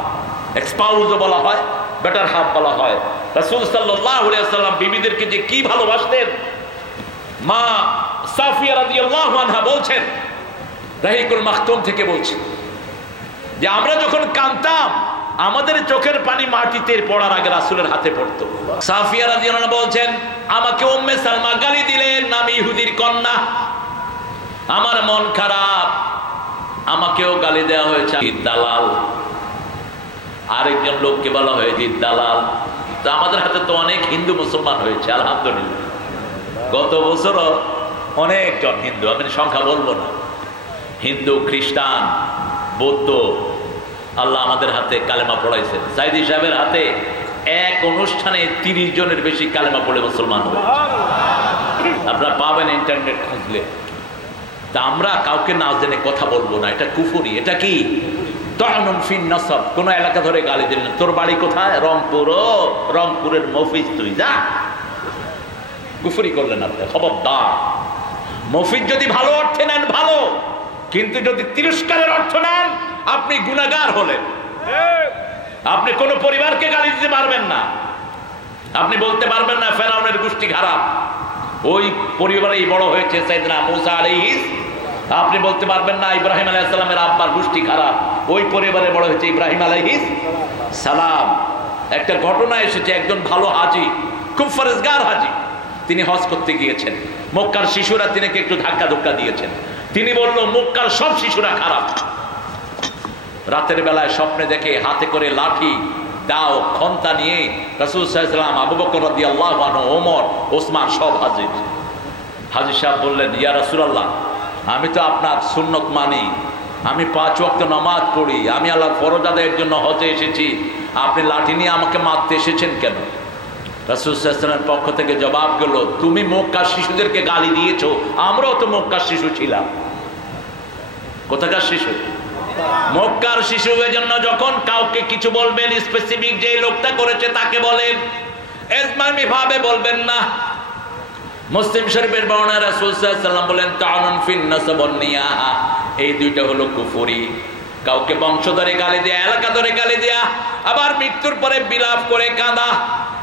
এক্সপাউজও বলা হয়, বেটার হাফ বলা হয়। রাসূল সাল্লাল্লাহু আলাইহি ওয়াসাল্লাম বিবিদেরকে যে কি ভালোবাসতেন। মা সাফিয়া রাদিয়াল্লাহু আনহা বলছেন, রাহিকুল মাখতুম থেকে বলছেন, যে আমরা যখন কাঁদতাম আমাদের চোখের পানি মাটিতে পড়ার আগে রাসূলের হাতে পড়তো। সাফিয়া রাদিয়াল্লাহু আনহা বলছেন, আমাকে উম্মে সালমা গালি দিলেন, আমি ইহুদির কন্যা, আমার মন খারাপ, আমাকেও গালি দেওয়া হয়েছে দালাল, আরেকজন লোককে বলা হয়েছে দালাল। তো আমাদের হাতে তো অনেক হিন্দু মুসলমান হয়েছে আলহামদুলিল্লাহ। গত বছরও অনেকজন হিন্দু, আমি সংখ্যা বলবো না, হিন্দু, খ্রিস্টান, বৌদ্ধ, আল্লাহ আমাদের হাতে কালেমা পড়াইছেন। সাইদি সাহেবের হাতে এক অনুষ্ঠানে 30 জনের বেশি কালেমা পড়ে মুসলমান হয়েছে। আপনারা পাবেন ইন্টারনেট খুঁজলে। তা আমরা কাউকে না জেনে কথা বলবো না, এটা কুফরি। এটা কি? তানুন ফিন নাসাব। কোন এলাকা ধরে গালি দিলেন, তোর বাড়ি কোথায়? রংপুর। ও রংপুরের মফিজ, তুই যা। কুফরি করলেন আপনি, খবরদার। মফিজ যদি ভালো অর্থে নেন ভালো, কিন্তু যদি তিরস্কারের অর্থ নেন আপনি গুনাহগার হলেন। আপনি কোন পরিবারকে গালি দিতে পারবেন না। আপনি বলতে পারবেন না ফেরাউনের গোষ্ঠী খারাপ, ওই পরিবারেই বড় হয়েছে সাইয়েদনা মূসা আলাইহিস। আপনি বলতে পারবেন না ইব্রাহিম আলাইহিস সালামের আব্বার গোষ্ঠী খারাপ, ওই পরিবারে বড় হয়েছে ইব্রাহিম আলাইহিস সালাম। একটা ঘটনা এসেছে, একজন ভালো হাজি, খুব ফরজগার হাজি, তিনি হজ করতে গিয়েছেন। মক্কার শিশুরা তিনাকে একটু ধাক্কা ধোক্কা দিয়েছেন। তিনি বলল মক্কার সব শিশুরা খারাপ। রাতের বেলায় স্বপ্নে দেখে হাতে করে লাঠি, দাও, খন্তা নিয়ে রাসূল সাল্লাল্লাহু আলাইহি ওয়াসাল্লাম, আবু বকর রাদিয়াল্লাহু আনহু, ওমর, ওসমান সব হাজির। হাজী সাহেব বললেন, ইয়া রাসূলুল্লাহ, আমি তো আপনার সুন্নত মানি, আমি 5 ওয়াক্ত নামাজ পড়ি, আমি আল্লাহর ফরজ আদায়ের জন্য হজে এসেছি, আপনি লাঠি নিয়ে আমাকে মারতে এসেছেন কেন? রাসূল সাল্লাল্লাহু আলাইহি ওয়াসাল্লামের পক্ষ থেকে জবাব গেল, তুমি মক্কার শিশুদেরকে গালি দিয়েছো, আমরাও তো মক্কার শিশু ছিলাম। কোথাকার শিশু? মক্কার শিশু। এজন্য যখন কাউকে কিছু বলবেন, স্পেসিফিক যে লোকটা করেছে তাকে বলেন, এজমামি ভাবে বলবেন না। মুসলিম শরীফের বর্ণনা, রাসূল সাল্লাল্লাহু আলাইহি ওয়াসাল্লাম বলেন, তাআনুন ফিন নাসাব ওয়ান নিয়াহা, এই দুইটা হলো কুফরি। কাউকে বংশ ধরে গালি দেয়া, এলাকা ধরে গালি দেয়া, আবার মৃত্যুর পরে বিলাপ করে কাঁদা,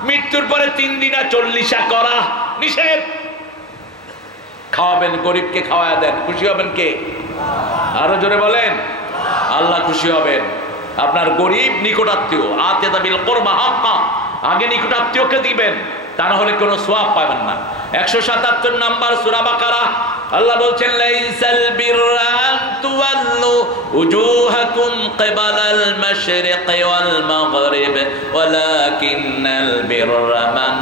মৃত্যুর পরে 3 দিনা 40 করা নিষেধ। খাওয়াবেন, গরিবকে খাওয়ায়া দেন, খুশি হবেন কে? আরো জোরে বলেন, আল্লাহ খুশি হবেন। আপনার গরিব নিকটাত্মীয়, আতিয়া বিল কুরবা হাক্কা, আগে নিকটাত্মীয়কে দিবেন, তা না হলে কোনো সওয়াব পাবেন না। 177 নাম্বার সূরা বাকারা, আল্লাহ বলছেন, লাইসাল বিররা আন তুওয়াল্লু উজুহাকুম কিবালাল মাশরিকি ওয়াল মাগরিব ওয়ালাকিন্নাল বিররা মান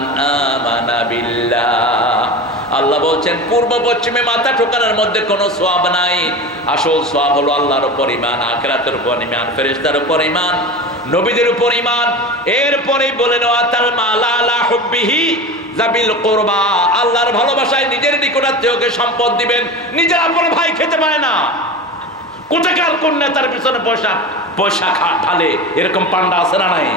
আমানা বিল্লাহ। আল্লাহ বলছেন, পূর্ব পশ্চিমে মাথা ঠোকানোর মধ্যে কোনো সওয়াব নাই। আসল সওয়াব হলো আল্লাহর উপর ঈমান, আখিরাতের উপর ঈমান, ফেরেশতার উপর ঈমান, নবীদের উপর ঈমান। এরপরেই বলেন, ওয়াতাল মালা আলা হুব্বিহি যাবিল কুরবা, আল্লাহর ভালোবাসায় নিজের নিকটাত্মীয়কে সম্পদ দিবেন। নিজের আপন ভাই খেতে পায় না, কোথাকার কোন নেতার পিছনে পয়সা ঢালে, এরকম পান্ডা আছে না নাই?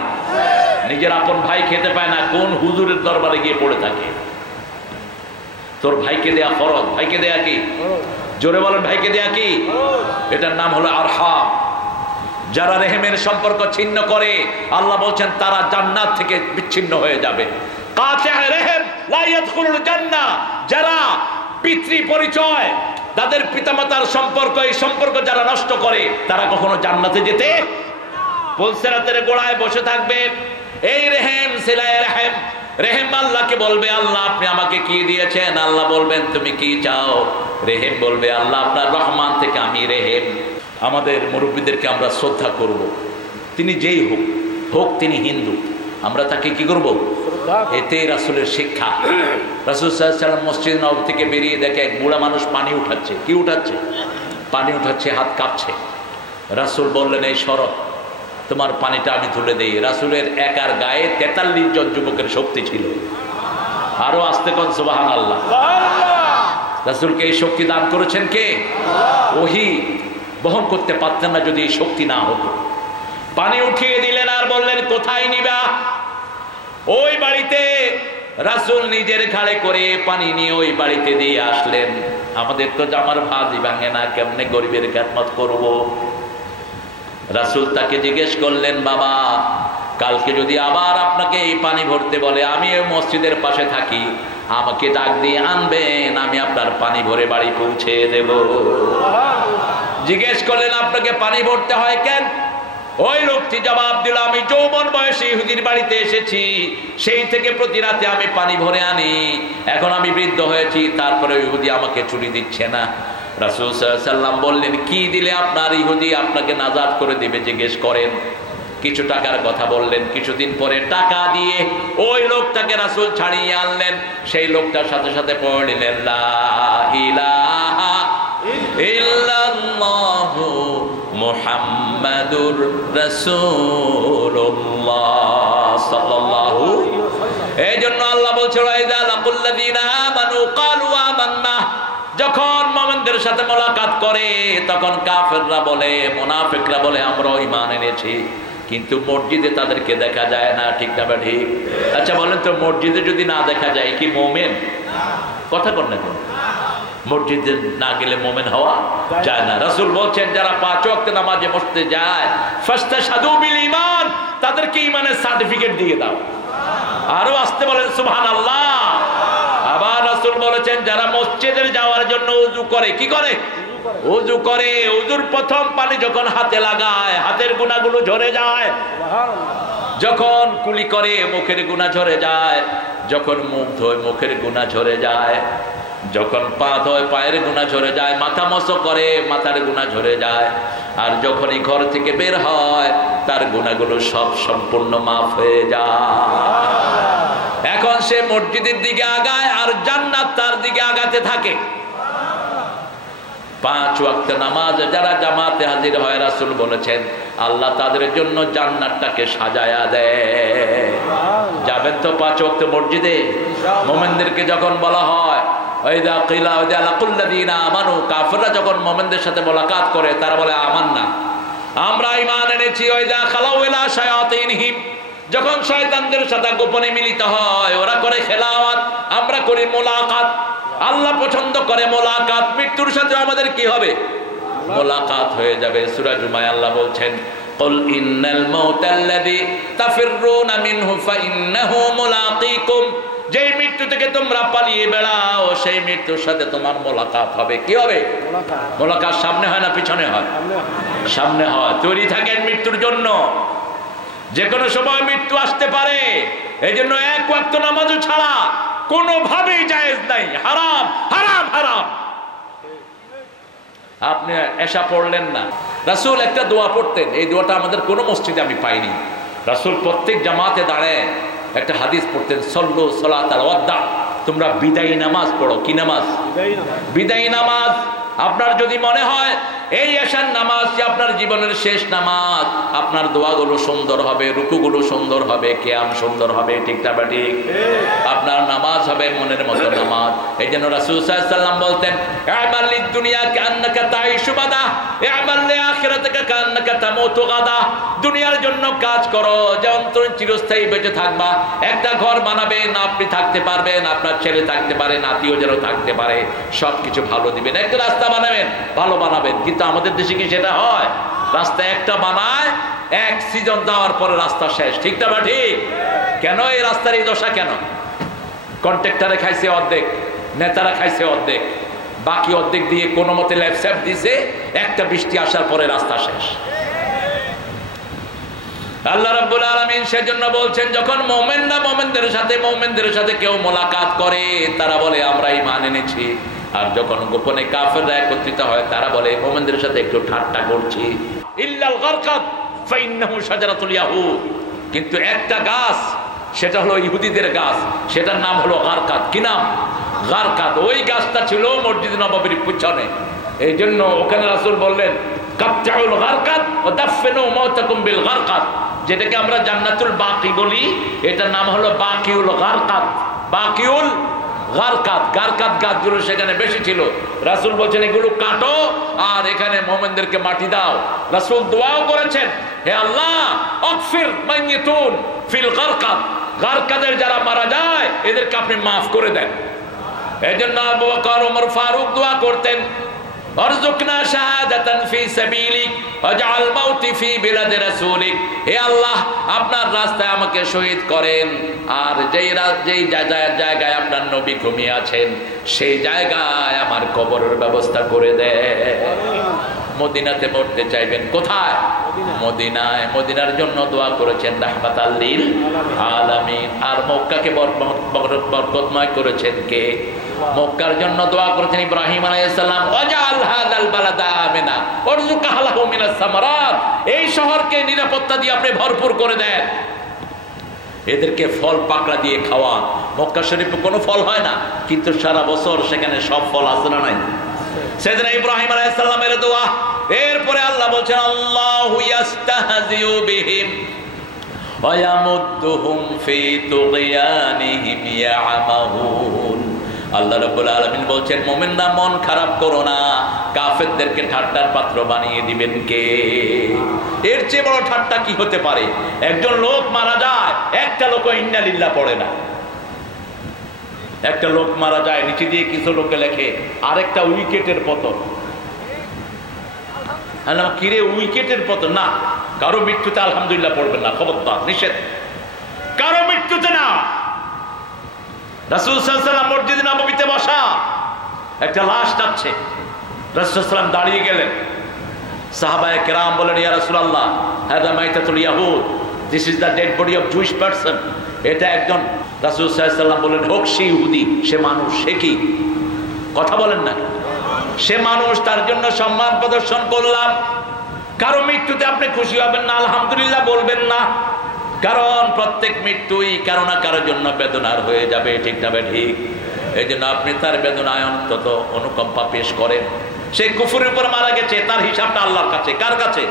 নিজের আপন ভাই খেতে পায় না, কোন হুজুরের দরবারে গিয়ে পড়ে থাকে। তোর ভাইকে দেয়া ফরজ, ভাইকে দেয়া কি? জোরে বলেন, ভাইকে দেয়া কি? এটার নাম হলো আরহাম। যারা রেহেমের সম্পর্ক ছিন্ন করে, আল্লাহ বলছেন তারা জান্নাত থেকে বিচ্ছিন্ন হয়ে যাবে। কাতিআ রেহেম লা ইয়াদখুলুল জান্নাহ, যারা পিতৃ পরিচয়, তাদের পিতামাতার সম্পর্ক, এই সম্পর্ক যারা নষ্ট করে, তারা কখনো জান্নাতে যেতে পুলসিরাতের গোড়ায় বসে থাকবে। এই রেহেম সিলায়ে রেহেম, রেহেম আল্লাহকে বলবে, আল্লাহ আপনি আমাকে কি দিয়েছেন? আল্লাহ বলবেন তুমি কি চাও? রেহেম বলবে, আল্লাহ আপনার রহমান থেকে আমি রেহেম। আমাদের মুরব্বীদেরকে আমরা শ্রদ্ধা করব, তিনি যেই হোক হোক, তিনি হিন্দু, আমরা তাকে কি করব? এতে রাসূলের শিক্ষা। রাসূল সাল্লাল্লাহু আলাইহি ওয়াসাল্লাম মসজিদ নববী থেকে বেরিয়ে দেখে এক বুড়া মানুষ পানি উঠাচ্ছে। কি উঠাচ্ছে? পানি উঠাচ্ছে, হাত কাঁপছে। রাসূল বললেন, এই শরৎ, তোমার পানিটা আমি তুলে দেই। রাসূলের একার গায়ে 43 জন যুবকের শক্তি ছিল। আরো আস্তে কোন সুবহানাল্লাহ। রাসূলকে এই শক্তি দান করেছেন কে? ওহী বহন করতে পারতেন না যদি এই শক্তি না হতো। পানি উঠিয়ে দিলেন আর বললেন, কোথায় নিবা? ওই বাড়িতে রাসূল নিজের ঘাড়ে করে পানি নিয়ে ওই বাড়িতে দিয়ে আসলেন। আমাদের তো জামার ভাজি ভাঙে না, কেমনে গরিবের খেদমত করব? রাসূল তাকে জিজ্ঞেস করলেন, বাবা, কালকে যদি আবার আপনাকে এই পানি ভরতে বলে, আমি ওই মসজিদের পাশে থাকি, আমাকে ডাক দিয়ে আনবেন, আমি আপনার পানি ভরে বাড়ি পৌঁছে দেব। জিজ্ঞেস করলেন, আপনাকে পানি ভরতে হয় কেন? ওই লোকটি জবাব দিল, আমি যৌবন বয়সে ইহুদির বাড়িতে এসেছি, সেই থেকে প্রতি রাতে আমি পানি ভরে আনি। এখন আমি বৃদ্ধ হয়েছি, তারপরে ইহুদি আমাকে চুরি দিচ্ছে না। রাসূল সাল্লাল্লাহু আলাইহি ওয়াসাল্লাম বললেন, কি দিলে আপনার ইহুদি আপনাকে নাজাত করে দেবে জিজ্ঞেস করেন। কিছু টাকার কথা বললেন। কিছুদিন পরে টাকা দিয়ে ওই লোকটাকে রাসূল ছাড়িয়ে আনলেন। সেই লোকটার সাথে সাথে পড়ে নিলেন, লা ইলাহা ইল্লাল্লাহু মুহাম্মাদুর রাসূলুল্লাহ সাল্লাল্লাহু। এই জন্য আল্লাহ বলছে, ওয়াইদা লাকুল্লাযিনা আমানু ক্বালু আমান্না, যখন মুমিনদের সাথে মোলাকাত করে তখন কাফেররা বলে, মুনাফিকরা বলে, আমরা ঈমান এনেছি, কিন্তু মসজিদে তাদেরকে দেখা যায় না। ঠিক না ঠিক? আচ্ছা বলেন তো, মসজিদে যদি না দেখা যায় কি মুমিন? কথা কর না কেন? মসজিদে না গেলে মুমিন হওয়া যায় না। রাসূল বলছেন, যারা 5 ওয়াক্ত নামাজে বসতে যায়, ফাস্তাশহাদু বিল ঈমান, তাদেরকে ঈমানের সার্টিফিকেট দিয়ে দাও। আরো আসতে বলেন সুবহানাল্লাহ। আবার রাসূল বলেছেন যারা মসজিদে যাওয়ার জন্য ওযু করে, কি করে? ওযু করে। ওযুর প্রথম পানি যখন হাতে লাগায় হাতের গুনাহগুলো ঝরে যায়। যখন কুলি করে মুখের গুনাহ ঝরে যায়। যখন মুখ ধোয় মুখের গুনাহ ঝরে যায়। যখন পা ধোয় পায়ের গুনাহ ঝরে যায়। মাথা মসো করে মাথার গুনাহ ঝরে যায়। আর যখনই ঘর থেকে বের হয় তার গুনাহগুলো সব সম্পূর্ণ মাফ হয়ে যায়। এখন সে মসজিদের দিকে আগায় আর জান্নাত তার দিকে আগাতে থাকে। 5 ওয়াক্ত নামাজ যারা জামাতে হাজির হয় রাসূল বলেছেন আল্লাহ তাদের জন্য জান্নাতটাকে সাজায়া দেয়। যাবেন তো 5 ওয়াক্ত মসজিদে? মুমিনদেরকে যখন বলা হয় ওয়াইদা কিলা ওয়াইদা লাকুল্লাযিনা আমানু, কাফিররা যখন মুমিনদের সাথে মোলাকাত করে তারা বলে আমান্না, আমরা ঈমান এনেছি। ওয়াইদা খালাউ ইলা শায়াতিনহিম, যখন শয়তানদের সাথে গোপনে মিলিত হয় ওরা করে খেলাওয়াত, আমরা করি মোলাকাত। আল্লাহ পছন্দ করে মোলাকাত। মৃত্যুর সাথে আমাদের কি হবে? মোলাকাত হয়ে যাবে। সূরা জুমায় আল্লাহ বলছেন কুল ইন্নাল মাউতাল্লাযী তাফিররুনা মিনহু ফাইন্নাহু মুলাকীকুম, যেই মৃত্যু থেকে তোমরা পালিয়ে বেড়াও সেই মৃত্যুর সাথে তোমার মোলাকাত হবে। কি হবে? মোলাকাত সামনে হয় না পিছনে হয়? সামনে হয়। তৈরি থাকেন মৃত্যুর জন্য, যে কোনো সময় মৃত্যু আসতে পারে। এই জন্য 1 ওয়াক্ত নামাজও ছাড়া কোনোভাবেই জায়েজ নাই। হারাম হারাম হারাম। আপনি এশা পড়লেন না, রাসূল একটা দোয়া পড়তেন, এই দোয়াটা আমাদের কোনো মসজিদে আমি পাইনি। রাসূল প্রত্যেক জামাতে দাঁড়ায় একটা হাদিস পড়তেন, সল্লু সালাতাল ওয়াদা, তোমরা বিদায়ী নামাজ পড়ো। কি নামাজ? বিদায়ী নামাজ। আপনার যদি মনে হয় এই এশার নামাজ আপনার জীবনের শেষ নামাজ, আপনার দোয়াগুলো সুন্দর হবে, রুকুগুলো সুন্দর হবে, কিয়াম সুন্দর হবে, ঠিক না ঠিক? আপনার নামাজ হবে মনের মতো নামাজ। এই জন্য রাসূল সাল্লাল্লাহু আলাইহি ওয়াসাল্লাম বলতেন ইআমাল লিদ-দুনিয়া কাআন্নাকা তাঈশু বাদা ইআমাল লিআখিরাতিকা কাআন্নাকা তামুতু গাদা, দুনিয়ার জন্য কাজ করো যেমন তুমি চিরস্থায়ী বেঁচে থাকবা। একটা ঘর বানাবেন, আপনি থাকতে পারবেন, আপনার ছেলে থাকতে পারে, নাতিও যেন থাকতে পারে, সবকিছু ভালো দিবেন। একটা রাস্তা বানাবেন, ভালো বানাবেন। কিন্তু আমাদের দেশে কি সেটা হয়? রাস্তা একটা বানায়, 1 সিজন দেওয়ার পরে রাস্তা শেষ, ঠিক না ঠিক? কেন এই রাস্তার এই দশা কেন? কন্ট্রাক্টরে খাইছে অর্ধেক, নেতারা খাইছে অর্ধেক, বাকি অর্ধেক দিয়ে কোনো মতে ল্যাপস্যাপ দিছে, একটা বৃষ্টি আসার পরে রাস্তা শেষ। আল্লাহ রাব্বুল আলামিন সেজন্য বলছেন যখন মুমিনরা মুমিনদের সাথে কেউ মোলাকাত করে তারা বলে আমরা ঈমান এনেছি। আর যখন গোপনে কাফেররা একত্রিত হয় তারা বলে মুমিনদের সাথে একটু ঠাট্টা করছি। ইল্লাল গারকাত ফাইন্নাহু শাজারাতুল ইয়াহুদ, কিন্তু একটা গাছ, সেটা হলো ইহুদিদের গাছ, সেটার নাম হলো গারকাত। কি নাম? গারকাত। ওই গাছটা ছিল মসজিদ নববীর পিছনে। এই জন্য ওখানে রাসূল বললেন কাবতাউল গারকাত ওয়া দাফিনু মাউতাকুম বিল গারকাত, যেটাকে আমরা জান্নাতুল বাকি বলি, এটার নাম হলো বাকিউল গারকাত। বাকিউল গারকাত, গারকাত গাছগুলো সেখানে বেশি ছিল। রাসূল বলছেন এগুলো কাটো আর এখানে মুমিনদেরকে মাটি দাও। রাসূল দোয়াও করেছেন, হে আল্লাহ আগফির মাইয়াতুন ফিল গারকাত, গারকাতের যারা মারা যায় এদেরকে আপনি মাফ করে দেন। এজন্য আবু বকর ওমর ফারুক দোয়া করতেন, আরজুকনা শাহাদাতান ফি সাবিলিক ওয়াজআল মাউতি ফি বিলাদি রাসূলিক, হে আল্লাহ আপনার রাস্তায় আমাকে শহীদ করেন আর যেই জায়গায় আপনার নবী ঘুমিয়ে আছেন সেই জায়গায় আমার কবরের ব্যবস্থা করে দেন। মদিনাতে মরতে চাইবেন কোথায়? মদিনায়। মদিনার জন্য দোয়া করেছেন রাহমাতাল লিল আলামিন। আর মক্কাকে বরকতময় করেছেন কে? মক্কার জন্য দোয়া করেছেন ইব্রাহিম আলাইহিস সালাম, ওয়াজআল হাযাল বালাদা আমিনা ওয়ারযুক আহলাহু মিনাস সামারাত, এই শহরকে নিরাপত্তা দিয়ে আপনি ভরপুর করে দেন, এদেরকে ফল পাকড়া দিয়ে খাওয়ান। মক্কা শরীফে কোনো ফল হয় না, কিন্তু সারা বছর সেখানে সব ফল আছে না নাই? সেদিনা ইব্রাহিম আলাইহিস সালামের দোয়া। এরপরে আল্লাহ বলছেন আল্লাহু ইয়াস্তাহজিউ বিহিম ওয়া ইয়ামুদ্দুহুম ফি তুগয়ানিহিম ইয়ামাহুন। আল্লাহ রাব্বুল আলামিন বলছেন মুমিনরা মন খারাপ করো না, কাফেরদেরকে ঠাট্টার পাত্র বানিয়ে দিবেন কে? এর চেয়ে বড় ঠাট্টা কি হতে পারে? একজন লোক মারা যায়, একটা লোক ইন্না লিল্লাহ পড়ে না। একটা লোক মারা যায়, নিচে দিয়ে কিছু লোকে লেখে আরেকটা উইকেটের পতন। কিরে উইকেটের পতন? না, কারো মৃত্যুতে আলহামদুলিল্লাহ পড়বেন না, খবরদার, নিষেধ। কারো মৃত্যুতে না, রাসূল সাল্লাল্লাহু আলাইহি ওয়াসাল্লাম মসজিদে নববীতে বসা, একটা লাশ যাচ্ছে, রাসূল সাল্লাল্লাহু আলাইহি ওয়াসাল্লাম দাঁড়িয়ে গেলেন। সাহাবায়ে কেরাম বলেন, ইয়া রাসূলুল্লাহ, হাদা মাইতাতুল ইয়াহুদ, this is the dead body of Jewish person. এটা একজন, রাসূল সাল্লাল্লাহু আলাইহি ওয়াসাল্লাম বলেন, হোক সে ইহুদি, সে মানুষ, সে কি কথা বলেন না, সে মানুষ, তার জন্য সম্মান প্রদর্শন করলাম। কারো মৃত্যুতে আপনি খুশি হবেন না, আলহামদুলিল্লাহ বলবেন না, কারণ প্রত্যেক মৃত্যুই কারো না কারোর জন্য বেদনার হয়ে যাবে, ঠিক না ঠিক? এই জন্য আপনি তার বেদনায় অন্তত অনুকম্পা পেশ করেন। সে কুফরের উপর মারা গেছে, তার হিসাবটা আল্লাহর কাছে। কার কাছে?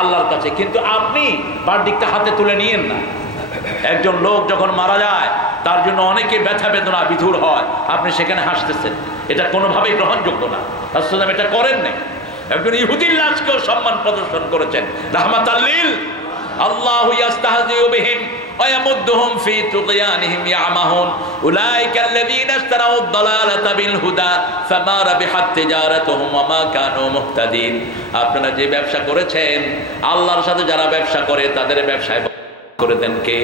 আল্লাহর কাছে। কিন্তু আপনি বারদিকটা হাতে তুলে নিয়েন না। একজন লোক যখন মারা যায়, তার জন্য অনেকে ব্যথা বেদনা বিধুর হয়, আপনি সেখানে হাসতেছেন, এটা কোনোভাবেই গ্রহণযোগ্য না। রাসূল এটা করেন নাই। একজন ইহুদির লাশকেও সম্মান প্রদর্শন করেছেন, রাহমাতাল লিল। আল্লাহু ইস্তাহজিউ বিহিম ওয়া ইয়ামুদ্দুহুম ফি তুগয়ানিহিম ইয়ামাহুন উলাইকা আল্লাযীনা ইশতারাউ আদ-দালালাতা বিল হুদা ফামা রাবিহাত তিজারাতুহুম ওয়া মা কানু মুহতাদিন। আপনারা যে ব্যবসা করেছেন, আল্লাহর সাথে যারা ব্যবসা করে তাদের ব্যবসায় করে দেন কে?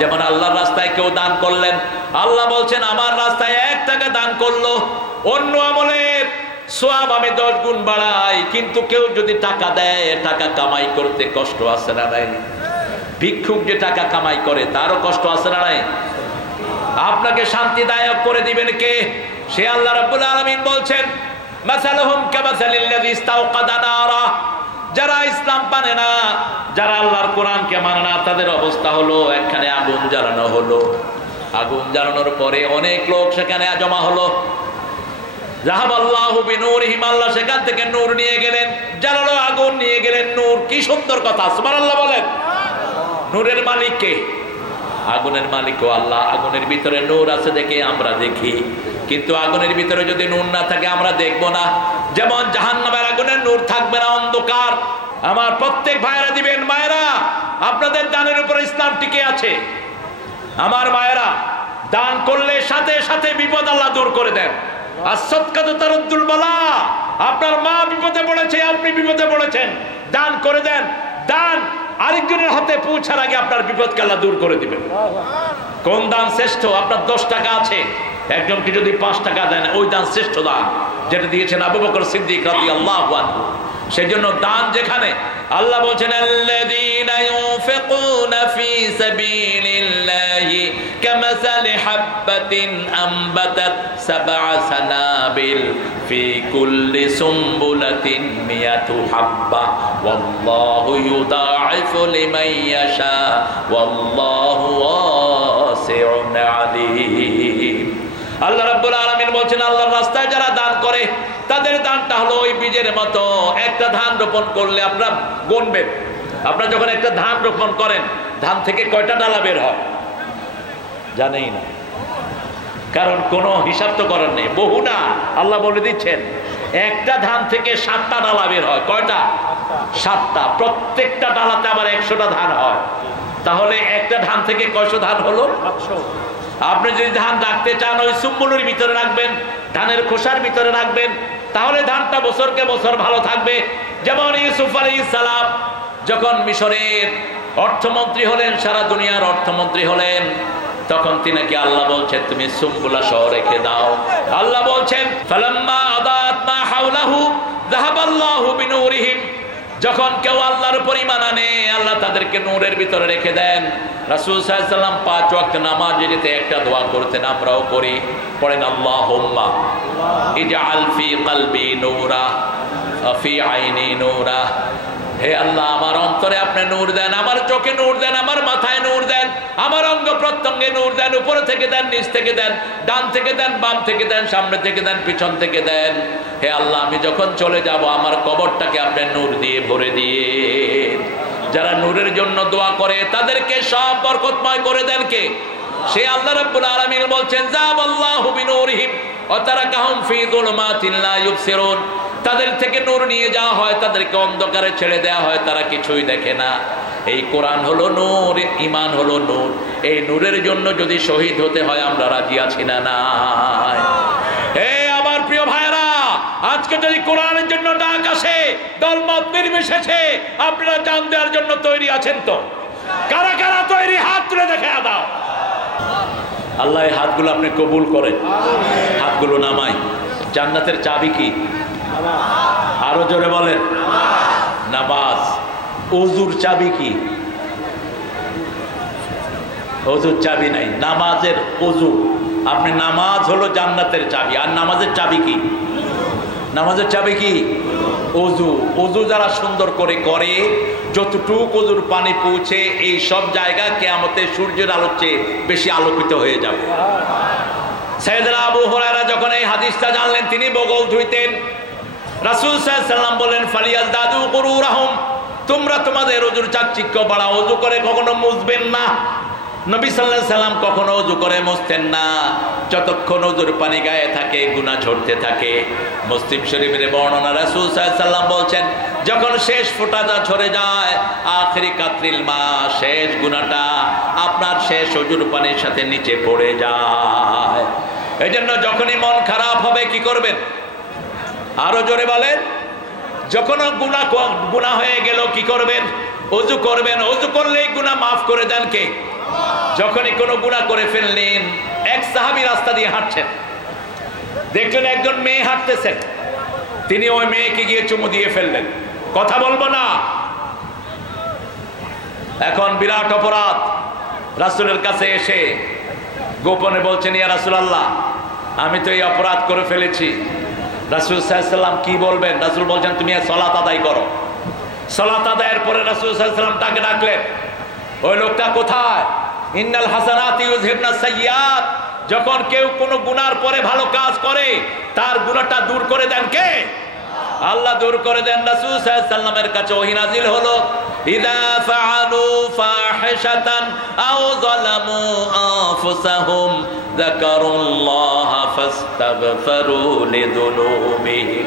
যেমন আল্লাহর রাস্তায় কেউ দান করলেন, আল্লাহ বলছেন আমার রাস্তায় 1 টাকা দান করলো, অন্য আমলের সওয়াব আমি 10 গুণ বাড়াই। কিন্তু কেউ যদি টাকা দেয়, টাকা কামাই করতে কষ্ট আছে না নাই? ভিক্ষুক যে টাকা কামাই করে তারও কষ্ট আছে না নাই? আপনাকে শান্তিদায়ক করে দিবেন কে? সে আল্লাহ রাব্বুল আলামিন বলছেন, মাসালুহুম কামাসালিল্লাযী ইস্তাওকাদা নারা। যারা ইসলাম মানে না, যারা আল্লাহর কোরআনকে মানে না, তাদের অবস্থা হলো একখানে আগুন জ্বালানো হলো। আগুন জ্বালানোর পরে অনেক লোক সেখানে জমা হলো। যাহাবাল্লাহু বিনূরিহিম, আল্লাহ সেখান থেকে নূর নিয়ে গেলেন। জ্বালানো আগুন নিয়ে গেলেন নূর। কি সুন্দর কথা, সুবহানাল্লাহ বলেন। নূরের মালিক কে? আগুনের মালিকও আল্লাহ। আগুনের ভিতরে নূর আছে দেখে আমরা দেখি, কিন্তু আগুনের ভিতরে যদি নূর না থাকে আমরা দেখব না। যেমন জাহান্নামের আগুনের নূর থাকবে না, অন্ধকার। আমার প্রত্যেক ভাইয়েরা দিবেন, মায়েরা আপনাদের দানের উপর ইসলাম টিকে আছে। আমার মায়েরা দান করলে সাথে সাথে বিপদ আল্লাহ দূর করে দেন। as-sadaqatu taruddul bala। আপনার মা বিপদে পড়েছে, আপনি বিপদে পড়েছেন, দান করে দেন। দান আরেকজনের হাতে পৌঁছার আগে আপনার বিপদকে আল্লাহ দূর করে দিবেন। কোন দান শ্রেষ্ঠ? আপনার 10 টাকা আছে, একজনকে যদি 5 টাকা দেন, ওই দান শ্রেষ্ঠ দান, যেটা দিয়েছেন আবু বকর সিদ্দিক রাদিয়াল্লাহু আনহু। সেজন্য দান যেখানে, আল্লাহ বলছেন আল্লাযীনা ইউনফিকুনা ফী সাবিলিল্লাহি কামাসালি হাববাতিন আমবাতাত 7 সানাবিল ফী কুল্লি সুমবুলাতিন মিয়াতু হাব্বা ওয়াল্লাহু ইউদাঈফু লিমান ইয়াশা ওয়াল্লাহু ওয়াসিউন আলীম। আল্লাহ রাব্বুল আলামিন বলছেন, আল্লাহর রাস্তায় যারা দান করে তাদের দানটা হলো ওই বীজের মতো। একটা ধান রোপণ করলে আপনারা গুনবেন, আপনারা যখন একটা ধান রোপণ করেন, ধান থেকে কয়টা ডালা বের হয় জানেই না, কারণ কোনো হিসাব তো করার নেই, বহু না। আল্লাহ বলে দিচ্ছেন একটা ধান থেকে 7টা ডালা বের হয়। কয়টা? 7টা। প্রত্যেকটা ডালাতে আবার 100টা ধান হয়। তাহলে একটা ধান থেকে কয়শো ধান হলো? 700। আপনি যদি ধান রাখতে চান, ওই সুম্বুলের ভিতরে রাখবেন, ধানের খোসার ভিতরে রাখবেন, তাহলে ধানটা বছরকে বছর ভালো থাকবে। যেমন ইউসুফ আলাইহিস সালাম যখন মিশরের অর্থমন্ত্রী হলেন, সারা দুনিয়ার অর্থমন্ত্রী হলেন, তখন তিনাকে আল্লাহ বলছেন তুমি সুম্বুলা সহ রেখে দাও। আল্লাহ বলছেন ফালাম্মা আদাত মা হাওলাহু যাহাবাল্লাহু বিনূরিহিম। যখন কেউ আল্লাহর উপর ঈমান আনে, আল্লাহ তাদেরকে নূরের ভিতরে রেখে দেন। রাসূল সাল্লাল্লাহু আলাইহি ওয়াসাল্লাম 5 ওয়াক্ত নামাজে যেতে একটা দোয়া করতেন, আমরাও করি, পড়েন আল্লাহুম্মা ইজআল ফি কলবি নূরা ওয়া ফি আইনি নূরা। হে আল্লাহ, আমার অন্তরে আপনি নূর দেন, আমার চোখে নূর দেন, আমার মাথায় নূর দেন, আমার অঙ্গ প্রত্যঙ্গে নূর দেন। উপরে থেকে দেন, নিচ থেকে দেন, ডান থেকে দেন, বাম থেকে দেন, সামনে থেকে দেন, পিছন থেকে দেন। হে আল্লাহ, আমি যখন চলে যাব আমার কবরটাকে আপনি নূর দিয়ে ভরে দিয়ে। যারা নূরের জন্য দোয়া করে তাদেরকে সব বরকতময় করে দেন কে? সে আল্লাহ রাব্বুল আলামিন বলছেন যাবাল্লাহু বিনূরিহিম ওয়া তারাকাহুম ফি যুলুমাতিন লা ইউবসিরুন। তাদের থেকে নূর নিয়ে যাওয়া হয়, তাদেরকে অন্ধকারে ছেড়ে দেওয়া হয়, তারা কিছুই দেখে না। এই কোরআন হলো নূর, ঈমান হলো নূর। এই নূরের জন্য যদি শহীদ হতে হয় আমরা রাজি আছি না নাই? হে আমার প্রিয় ভাইরা, আজকে যদি কোরআনের জন্য ডাক আসে, দলমত নির্বিশেষে আপনারা জান দেওয়ার জন্য তৈরি আছেন তো? কারা কারা তৈরি? হাত তুলে দেখে দাও। আল্লাহ এই হাতগুলো আপনি কবুল করেন। হাতগুলো নামাই। জান্নাতের চাবি কি? আরো জোরে বলেন। নামাজ। ওযুর চাবি কি? ওযুর চাবি নাই, নামাজের ওযু। আপনি নামাজ হলো জান্নাতের চাবি। আর নামাজের চাবি কি? নামাজের চাবি কি? ওযু। ওযু যারা সুন্দর করে করে, যতটুকু ওযুর পানি পৌঁছে এই সব জায়গা কিয়ামতে সূর্যের আলোর চেয়ে বেশি আলোকিত হয়ে যাবে। সাইয়েদনা আবু হুরায়রা যখন এই হাদিসটা জানলেন, তিনি বগল ধুইতেন। রাসূল সাল্লাল্লাহু আলাইহি ওয়াসাল্লাম বলেন, ফালিয়াজদাদু গুরুরাহুম, তোমরা তোমাদের ওযুর চাকচিক্য বাড়াও। ওযু করে কখনো মুছবেন না। নবী সাল্লাল্লাহু আলাইহি ওয়াসাল্লাম কখনো ওযু করে মুছতেন না। যতক্ষণ ওযুর পানি গায়ে থাকে গুনাহ ঝরতে থাকে। মুসলিম শরীফের বর্ণনা, রাসূল সাল্লাল্লাহু আলাইহি ওয়াসাল্লাম বলছেন, যখন শেষ ফোঁটাটা ঝরে যায়, আখিরি কাতরিল মা, শেষ গুনাহটা আপনার শেষ ওযুর পানির সাথে নিচে পড়ে যায়। এজন্য যখনই মন খারাপ হবে কি করবেন? আরো জোরে বলেন। যখন গুনাহ হয়ে গেল কি করবেন? ওযু করবেন। ওযু করলেই গুনাহ মাফ করে দেন কে? যখনই কোনো গুনাহ করে ফেললেন, এক সাহাবী রাস্তা দিয়ে হাঁটছেন, দেখলেন একজন মেয়ে হাঁটতেছেন, তিনি ওই মেয়েকে গিয়ে চুমু দিয়ে ফেললেন। কথা বলবো না, এখন বিরাট অপরাধ। রাসূলের কাছে এসে গোপনে বলছেন, ইয়া রাসূলুল্লাহ, আমি তো এই অপরাধ করে ফেলেছি। রাসূল সাল্লাল্লাহু আলাইহি ওয়াসাল্লাম কি বলবেন? রাসূল বলছেন, তুমি সালাত আদায় করো। সালাত আদায়ের পরে রাসূল সাল্লাল্লাহু আলাইহি ওয়াসাল্লাম তাকে ডাকলেন, ওই লোকটা কোথায়? ইন্নাল হাসানাতি ইউযহিবনাস সাইয়্যাত। যখন কেউ কোনো গুনার পরে ভালো কাজ করে, তার গুনাহটা দূর করে দেন কে? আল্লাহ দূর করে দেন। রাসূল সাল্লাল্লাহু আলাইহি ওয়াসাল্লামের কাছে ওহী নাযিল হলো, ইযা ফাআলু ফাহিশাতান আও যালামু আনফুসাহুম যাকারুল্লাহা ফাস্তাগফিরু লিযুনুবিহিম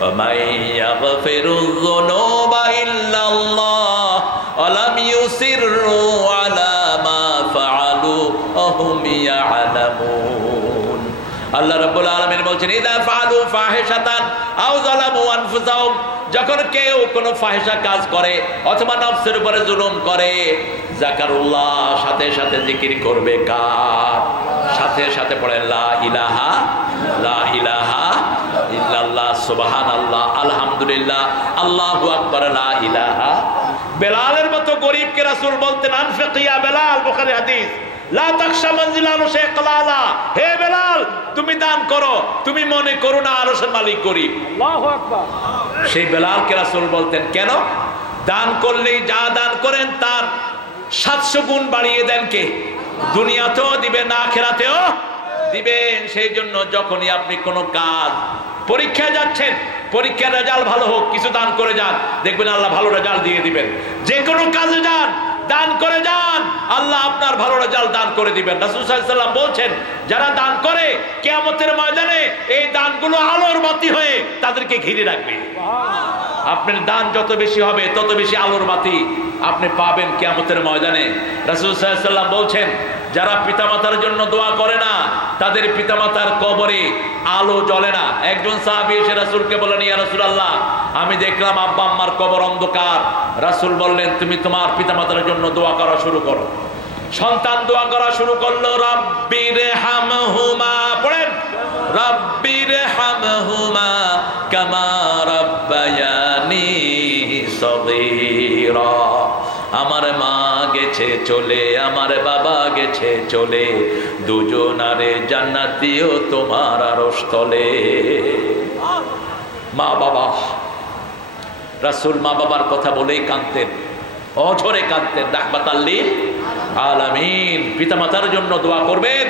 ওয়া মান ইয়াগফিরুয যুনুবা ইল্লাল্লাহ ওয়া লাম ইউসিররু আলা মা ফাআলু ওয়া হুম ইয়ালামুন। আল্লাহ রাব্বুল আলামিন বলছেন, ইযা ফাআলু ফাহিশাতান আও যালামু আনফুসাহুম, যখন কেউ কোনো ফাহিশা কাজ করে অথবা নফসের উপরে জুলুম করে, যাকারুল্লাহ, সাথে সাথে জিকির করবে কার? সাথে সাথে পড়ে লা ইলাহা ইল্লাল্লাহ, সুবহানাল্লাহ, আলহামদুলিল্লাহ, আল্লাহু আকবার, লা ইলাহা। বেলালের মতো গরীবকে রাসূল বলতেন, আনফিক ইয়া বেলাল, বুখারী হাদিস, লা তাখশা মানজিলানু শাইকালালা, হে বেলাল তুমি দান করো, তুমি মনে করো না আরশের মালিক গরীব। আল্লাহু আকবার। সেই বেলালকে রাসূল বলতেন, কেন? দান করলেই যা দান করেন তার 700 গুণ বাড়িয়ে দেন কে? দুনিয়াতেও দিবেন, আখিরাতেও দিবেন। সেই জন্য যখনই আপনি কোনো কাজ, পরীক্ষায় যাচ্ছেন, পরীক্ষার রেজাল্ট ভালো হোক, কিছু দান করে যান, দেখবেন আল্লাহ ভালো রেজাল্ট দিয়ে দিবেন। যে কোনো কাজে যান, দান করে যান, আল্লাহ আপনার ভালো রেজাল্ট দান করে দিবেন। রাসূল সাল্লাল্লাহু আলাইহি ওয়াসাল্লাম বলছেন, যারা দান করে কিয়ামতের ময়দানে এই দানগুলো আলোর বাতি হয়ে তাদেরকে ঘিরে রাখবে। আপনার দান যত বেশি হবে তত বেশি আলোর বাতি আপনি পাবেন কিয়ামতের ময়দানে। রাসূল সাল্লাল্লাহু আলাইহি ওয়াসাল্লাম বলছেন, যারা পিতামাতার জন্য দোয়া করে না, তাদের পিতামাতার কবরে আলো জ্বলে না। একজন সাহাবী এসে রাসূলকে বললেন, ইয়া রাসূলুল্লাহ, আমি দেখলাম আব্বা আম্মার কবর অন্ধকার। রাসূল বললেন, তুমি তোমার পিতামাতার জন্য দোয়া করা শুরু করো। সন্তান দোয়া করা শুরু করলো, রাব্বিরহামহুমা, পড়েন, রাব্বিরহামহুমা কামা রাব্বায়ানি সগীরা। আমার মা গেছে চলে, আমার বাবা গেছে চলে, দুজনারে জান্নাত দিও তোমার আরশ তলে। মা বাবা, রাসূল মা বাবার কথা বলেই কাঁদতেন, অঝরে কাঁদতেন, রাহমাতাল লিল আলামিন। পিতামাতার জন্য দোয়া করবেন।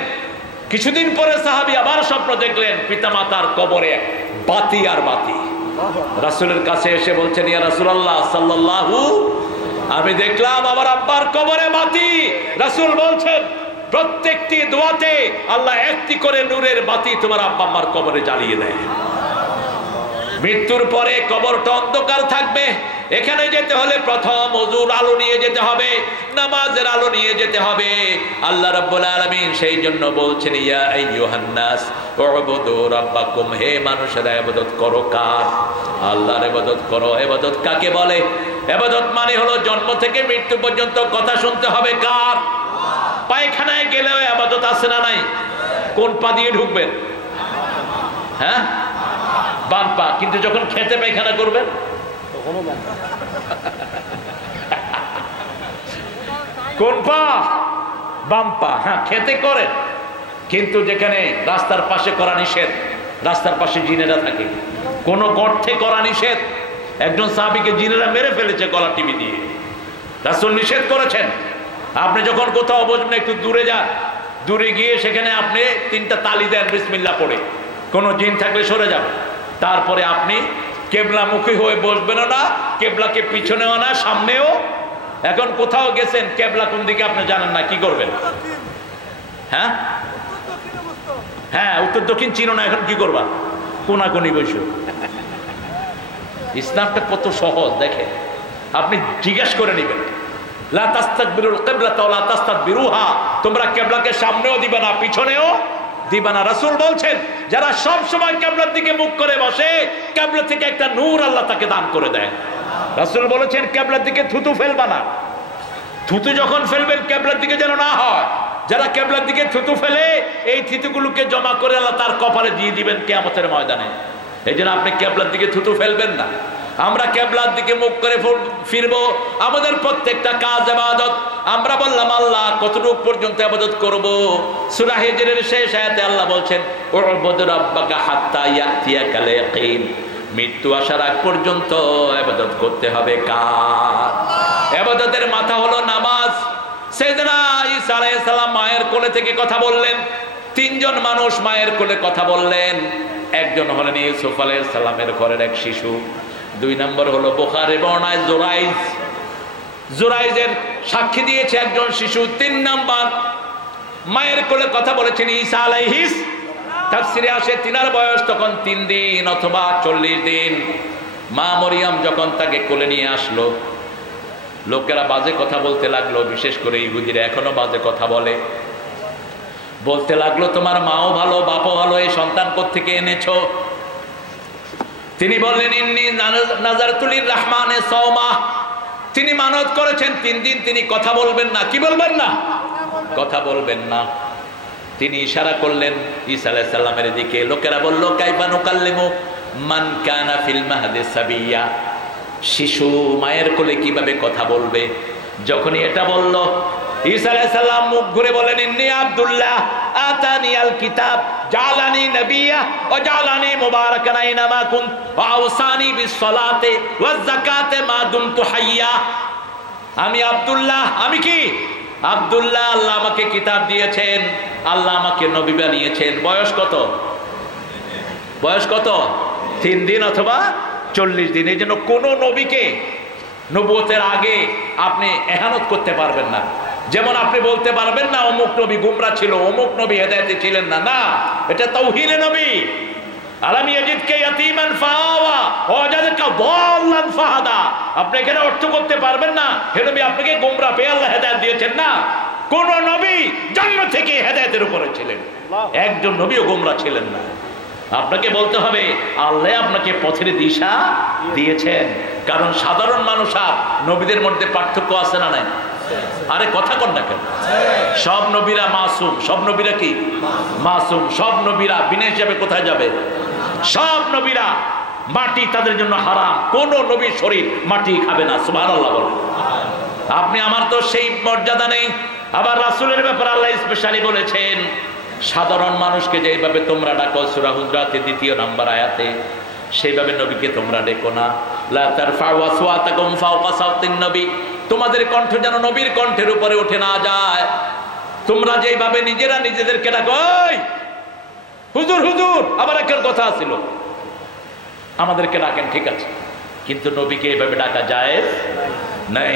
কিছুদিন পরে সাহাবী আবার স্বপ্ন দেখলেন, পিতামাতার কবরে বাতি আর বাতি। রাসূলের কাছে এসে বলছেন, ইয়া রাসূলুল্লাহ সাল্লাল্লাহু, আমি দেখলাম আমার আব্বার কবরে বাতি। রাসূল বলছেন, প্রত্যেকটি দোয়াতে আল্লাহ একটি করে নূরের বাতি তোমার আব্বা আম্মার কবরে জ্বালিয়ে দেয়। মৃত্যুর পরে কবরটা অন্ধকার থাকবে। এখানে যেতে হলে প্রথম ওযুর আলো নিয়ে যেতে হবে, নামাজের আলো নিয়ে যেতে হবে। আল্লাহ রাব্বুল আলামিন সেই জন্য বলছেন, ইয়া আইয়ুহান নাস উবুদু রাব্বাকুম, হে মানুষেরা ইবাদত করো কার? আল্লাহর ইবাদত করো। ইবাদত কাকে বলে? ইবাদত মানে হলো জন্ম থেকে মৃত্যু পর্যন্ত কথা শুনতে হবে কার? পায়খানায় গেলেও ইবাদত আছে না নাই? কোন পা দিয়ে ঢুকবেন? হ্যাঁ, বাম পা। কিন্তু যখন খেতে পায়খানা করবেন কোন পা? বাম পা। হ্যাঁ, খেতে করেন, কিন্তু যেখানে রাস্তার পাশে করা নিষেধ, রাস্তার পাশে জিনেরা থাকে, কোন গর্তে করা নিষেধ। একজন সাহাবীকে জিনেরা মেরে ফেলেছে গলা টিপি দিয়ে, রাসূল নিষেধ করেছেন। আপনি যখন কোথাও বসবেন একটু দূরে যান, দূরে গিয়ে সেখানে আপনি 3টা তালি দেন বিসমিল্লাহ পড়ে, কোন জিন থাকলে সরে যাবে। তারপরে আপনি কেবলামুখী হয়ে বসবেনও না, কেবলাকে পিছনেও না, সামনেও। এখন কোথাও গেছেন, কেবলা কোন দিকে আপনি জানেন না, কি করবেন? হ্যাঁ হ্যাঁ, উত্তর দক্ষিণ চিনো না, এখন কি করবা? কোনাকুনি বসো। ইসলামটা কত সহজ দেখে, আপনি জিজ্ঞাসা করে নেবেন। লা তাস্তাকবিরুল কিবলাতা ওয়া লা তাস্তাদবিরুহা, তোমরা কিবলাকে সামনেও দিবে না, পিছনেও দিবে না। রাসূল বলছেন, যারা সব সময় কিবলার দিকে মুখ করে বসে, কিবলা থেকে একটা নূর আল্লাহ তাকে দান করে দেয়। রাসূল বলেছেন, কিবলার দিকে থুতু ফেলবা না। থুতু যখন ফেলবেন কিবলার দিকে যেন না হয়। যারা কিবলার দিকে থুতু ফেলে, এই থুতুগুলোকে জমা করে আল্লাহ তার কপালে দিয়ে দিবেন কিয়ামতের ময়দানে। এই জন্য আপনি কিবলার দিকে থুতু ফেলবেন না। আমরা কিবলার দিকে মুখ করে ফিরবো। আমাদের প্রত্যেকটা কাজ ইবাদত। আমরা বললাম আল্লাহ কতটুকু পর্যন্ত ইবাদত করব? সূরা হিজরের শেষ আয়াতে আল্লাহ বলছেন, উ'বুদ রাব্বাকা হাত্তা ইয়াতিয়াকাল ইয়াকিন, মৃত্যু আসার আগ পর্যন্ত ইবাদত করতে হবে। কার? ইবাদতের মাথা হলো নামাজ। সাইয়েদনা ঈসা আলাইহিস সালাম মায়ের কোলে থেকে কথা বললেন। 3 জন মানুষ মায়ের কোলে কথা বললেন। একজন হলেন ইউসুফ আলাইহিস সালামের ঘরের এক শিশু। 2 নম্বর হলো বুখারী বর্ণনায় জুরাইজের সাক্ষী দিয়েছে একজন শিশু। 3 নম্বর মায়ের কোলে কথা বলেছেন ঈসা আলাইহিস। তাফসিরে আসে তিনার বয়স তখন 3 দিন অথবা 40 দিন। মা মরিয়ম যখন তাকে কোলে নিয়ে আসলো, লোকেরা বাজে কথা বলতে লাগলো, বিশেষ করে ইহুদিরা এখনো বাজে কথা বলে। বলতে লাগলো, তোমার মাও ভালো, বাপও ভালো, এই সন্তান কোত্থেকে এনেছো? তিনি বললেন, ইন্নী নাযারতু লির-রাহমানি সাওমা। তিনি মানত করেছেন 3 দিন তিনি কথা বলবেন না। কি বলবেন না? কথা বলবেন না। তিনি ইশারা করলেন ঈসা আলাইহিস সালামের দিকে। লোকেরা বলল, কাইফা নুকাল্লিমু মান কানা ফিল মাহদি সাবিয়্যা, শিশু মায়ের কোলে কিভাবে কথা বলবে? যখনই এটা বলল, ঈসা আলাইহিস সালাম মুখ ঘুরে বলেন, ইন্নী আব্দুল্লাহ আতানিয়াল কিতাব জালানি নবিয়্যা ওয়া জালানি মুবারাকান আইনামা কুনত ওয়া আওসানি বিস-সালাতি ওয়াজ-যাকাতি মা দুমতু হাইয়্যা। আমি আব্দুল্লাহ। আমি কি? আব্দুল্লাহ। আল্লাহ আমাকে কিতাব দিয়েছেন, আল্লাহ আমাকে নবী বানিয়েছেন। বয়স কত? বয়স কত? 3 দিন অথবা 40 দিন। এই জন্য কোন নবীকে নবুয়তের আগে আপনি ইহানত করতে পারবেন না। যেমন আপনি বলতে পারবেন না অমুক নবী গুমরাহ ছিল, অমুক নবী হেদায়েতে ছিলেন না। না, এটা তাওহীদে নবী। আলাম ইয়াজিদকা ইয়াতীমান ফাআওয়া ওয়াজাদাকা দাল্লান ফাহাদা। আপনি এখানে অর্থ করতে পারবেন না হে নবী আপনাকে গোমরাহ পেয়ে আল্লাহ হেদায়েত দিয়েছেন। না, কোন নবী জন্ম থেকে হেদায়েতের উপরে ছিলেন, একজন নবীও গোমরাহ ছিলেন না। আপনাকে বলতে হবে আল্লাহ আপনাকে পথের দিশা দিয়েছেন। কারণ সাধারণ মানুষ আর নবীদের মধ্যে পার্থক্য আছে না নাই? আরে কথা কন না কেন? সব নবীরা মাসুম। সব নবীরা কি? মাসুম। সব নবীরা বিনা হিসাবে কোথায় যাবে? সব নবীরা মাটি তাদের জন্য হারাম। কোন নবীর শরীর মাটি খাবে না। সুবহানাল্লাহ বলেন। আপনি আমার তো সেই মর্যাদা নেই। আবার রাসূলের ব্যাপারে আল্লাহ স্পেশালি বলেছেন, সাধারণ মানুষকে যেভাবে তোমরা ডাকো সূরা হুজরাতের 2 নম্বর আয়াতে, সেইভাবে নবীকে তোমরা ডেকো না। লা তারফাউ আসওয়াতাকুম ফাওকা সাওতিন নবী, তোমাদের কণ্ঠ যেন নবীর কণ্ঠের উপরে উঠে না যায়। তোমরা যেভাবে নিজেরা নিজেদেরকে ডাকো, ওই হুজুর হুজুর, আবার একটা কথা ছিল, আমাদেরকে ডাকেন ঠিক আছে, কিন্তু নবীকে এভাবে ডাকা জায়েজ নাই।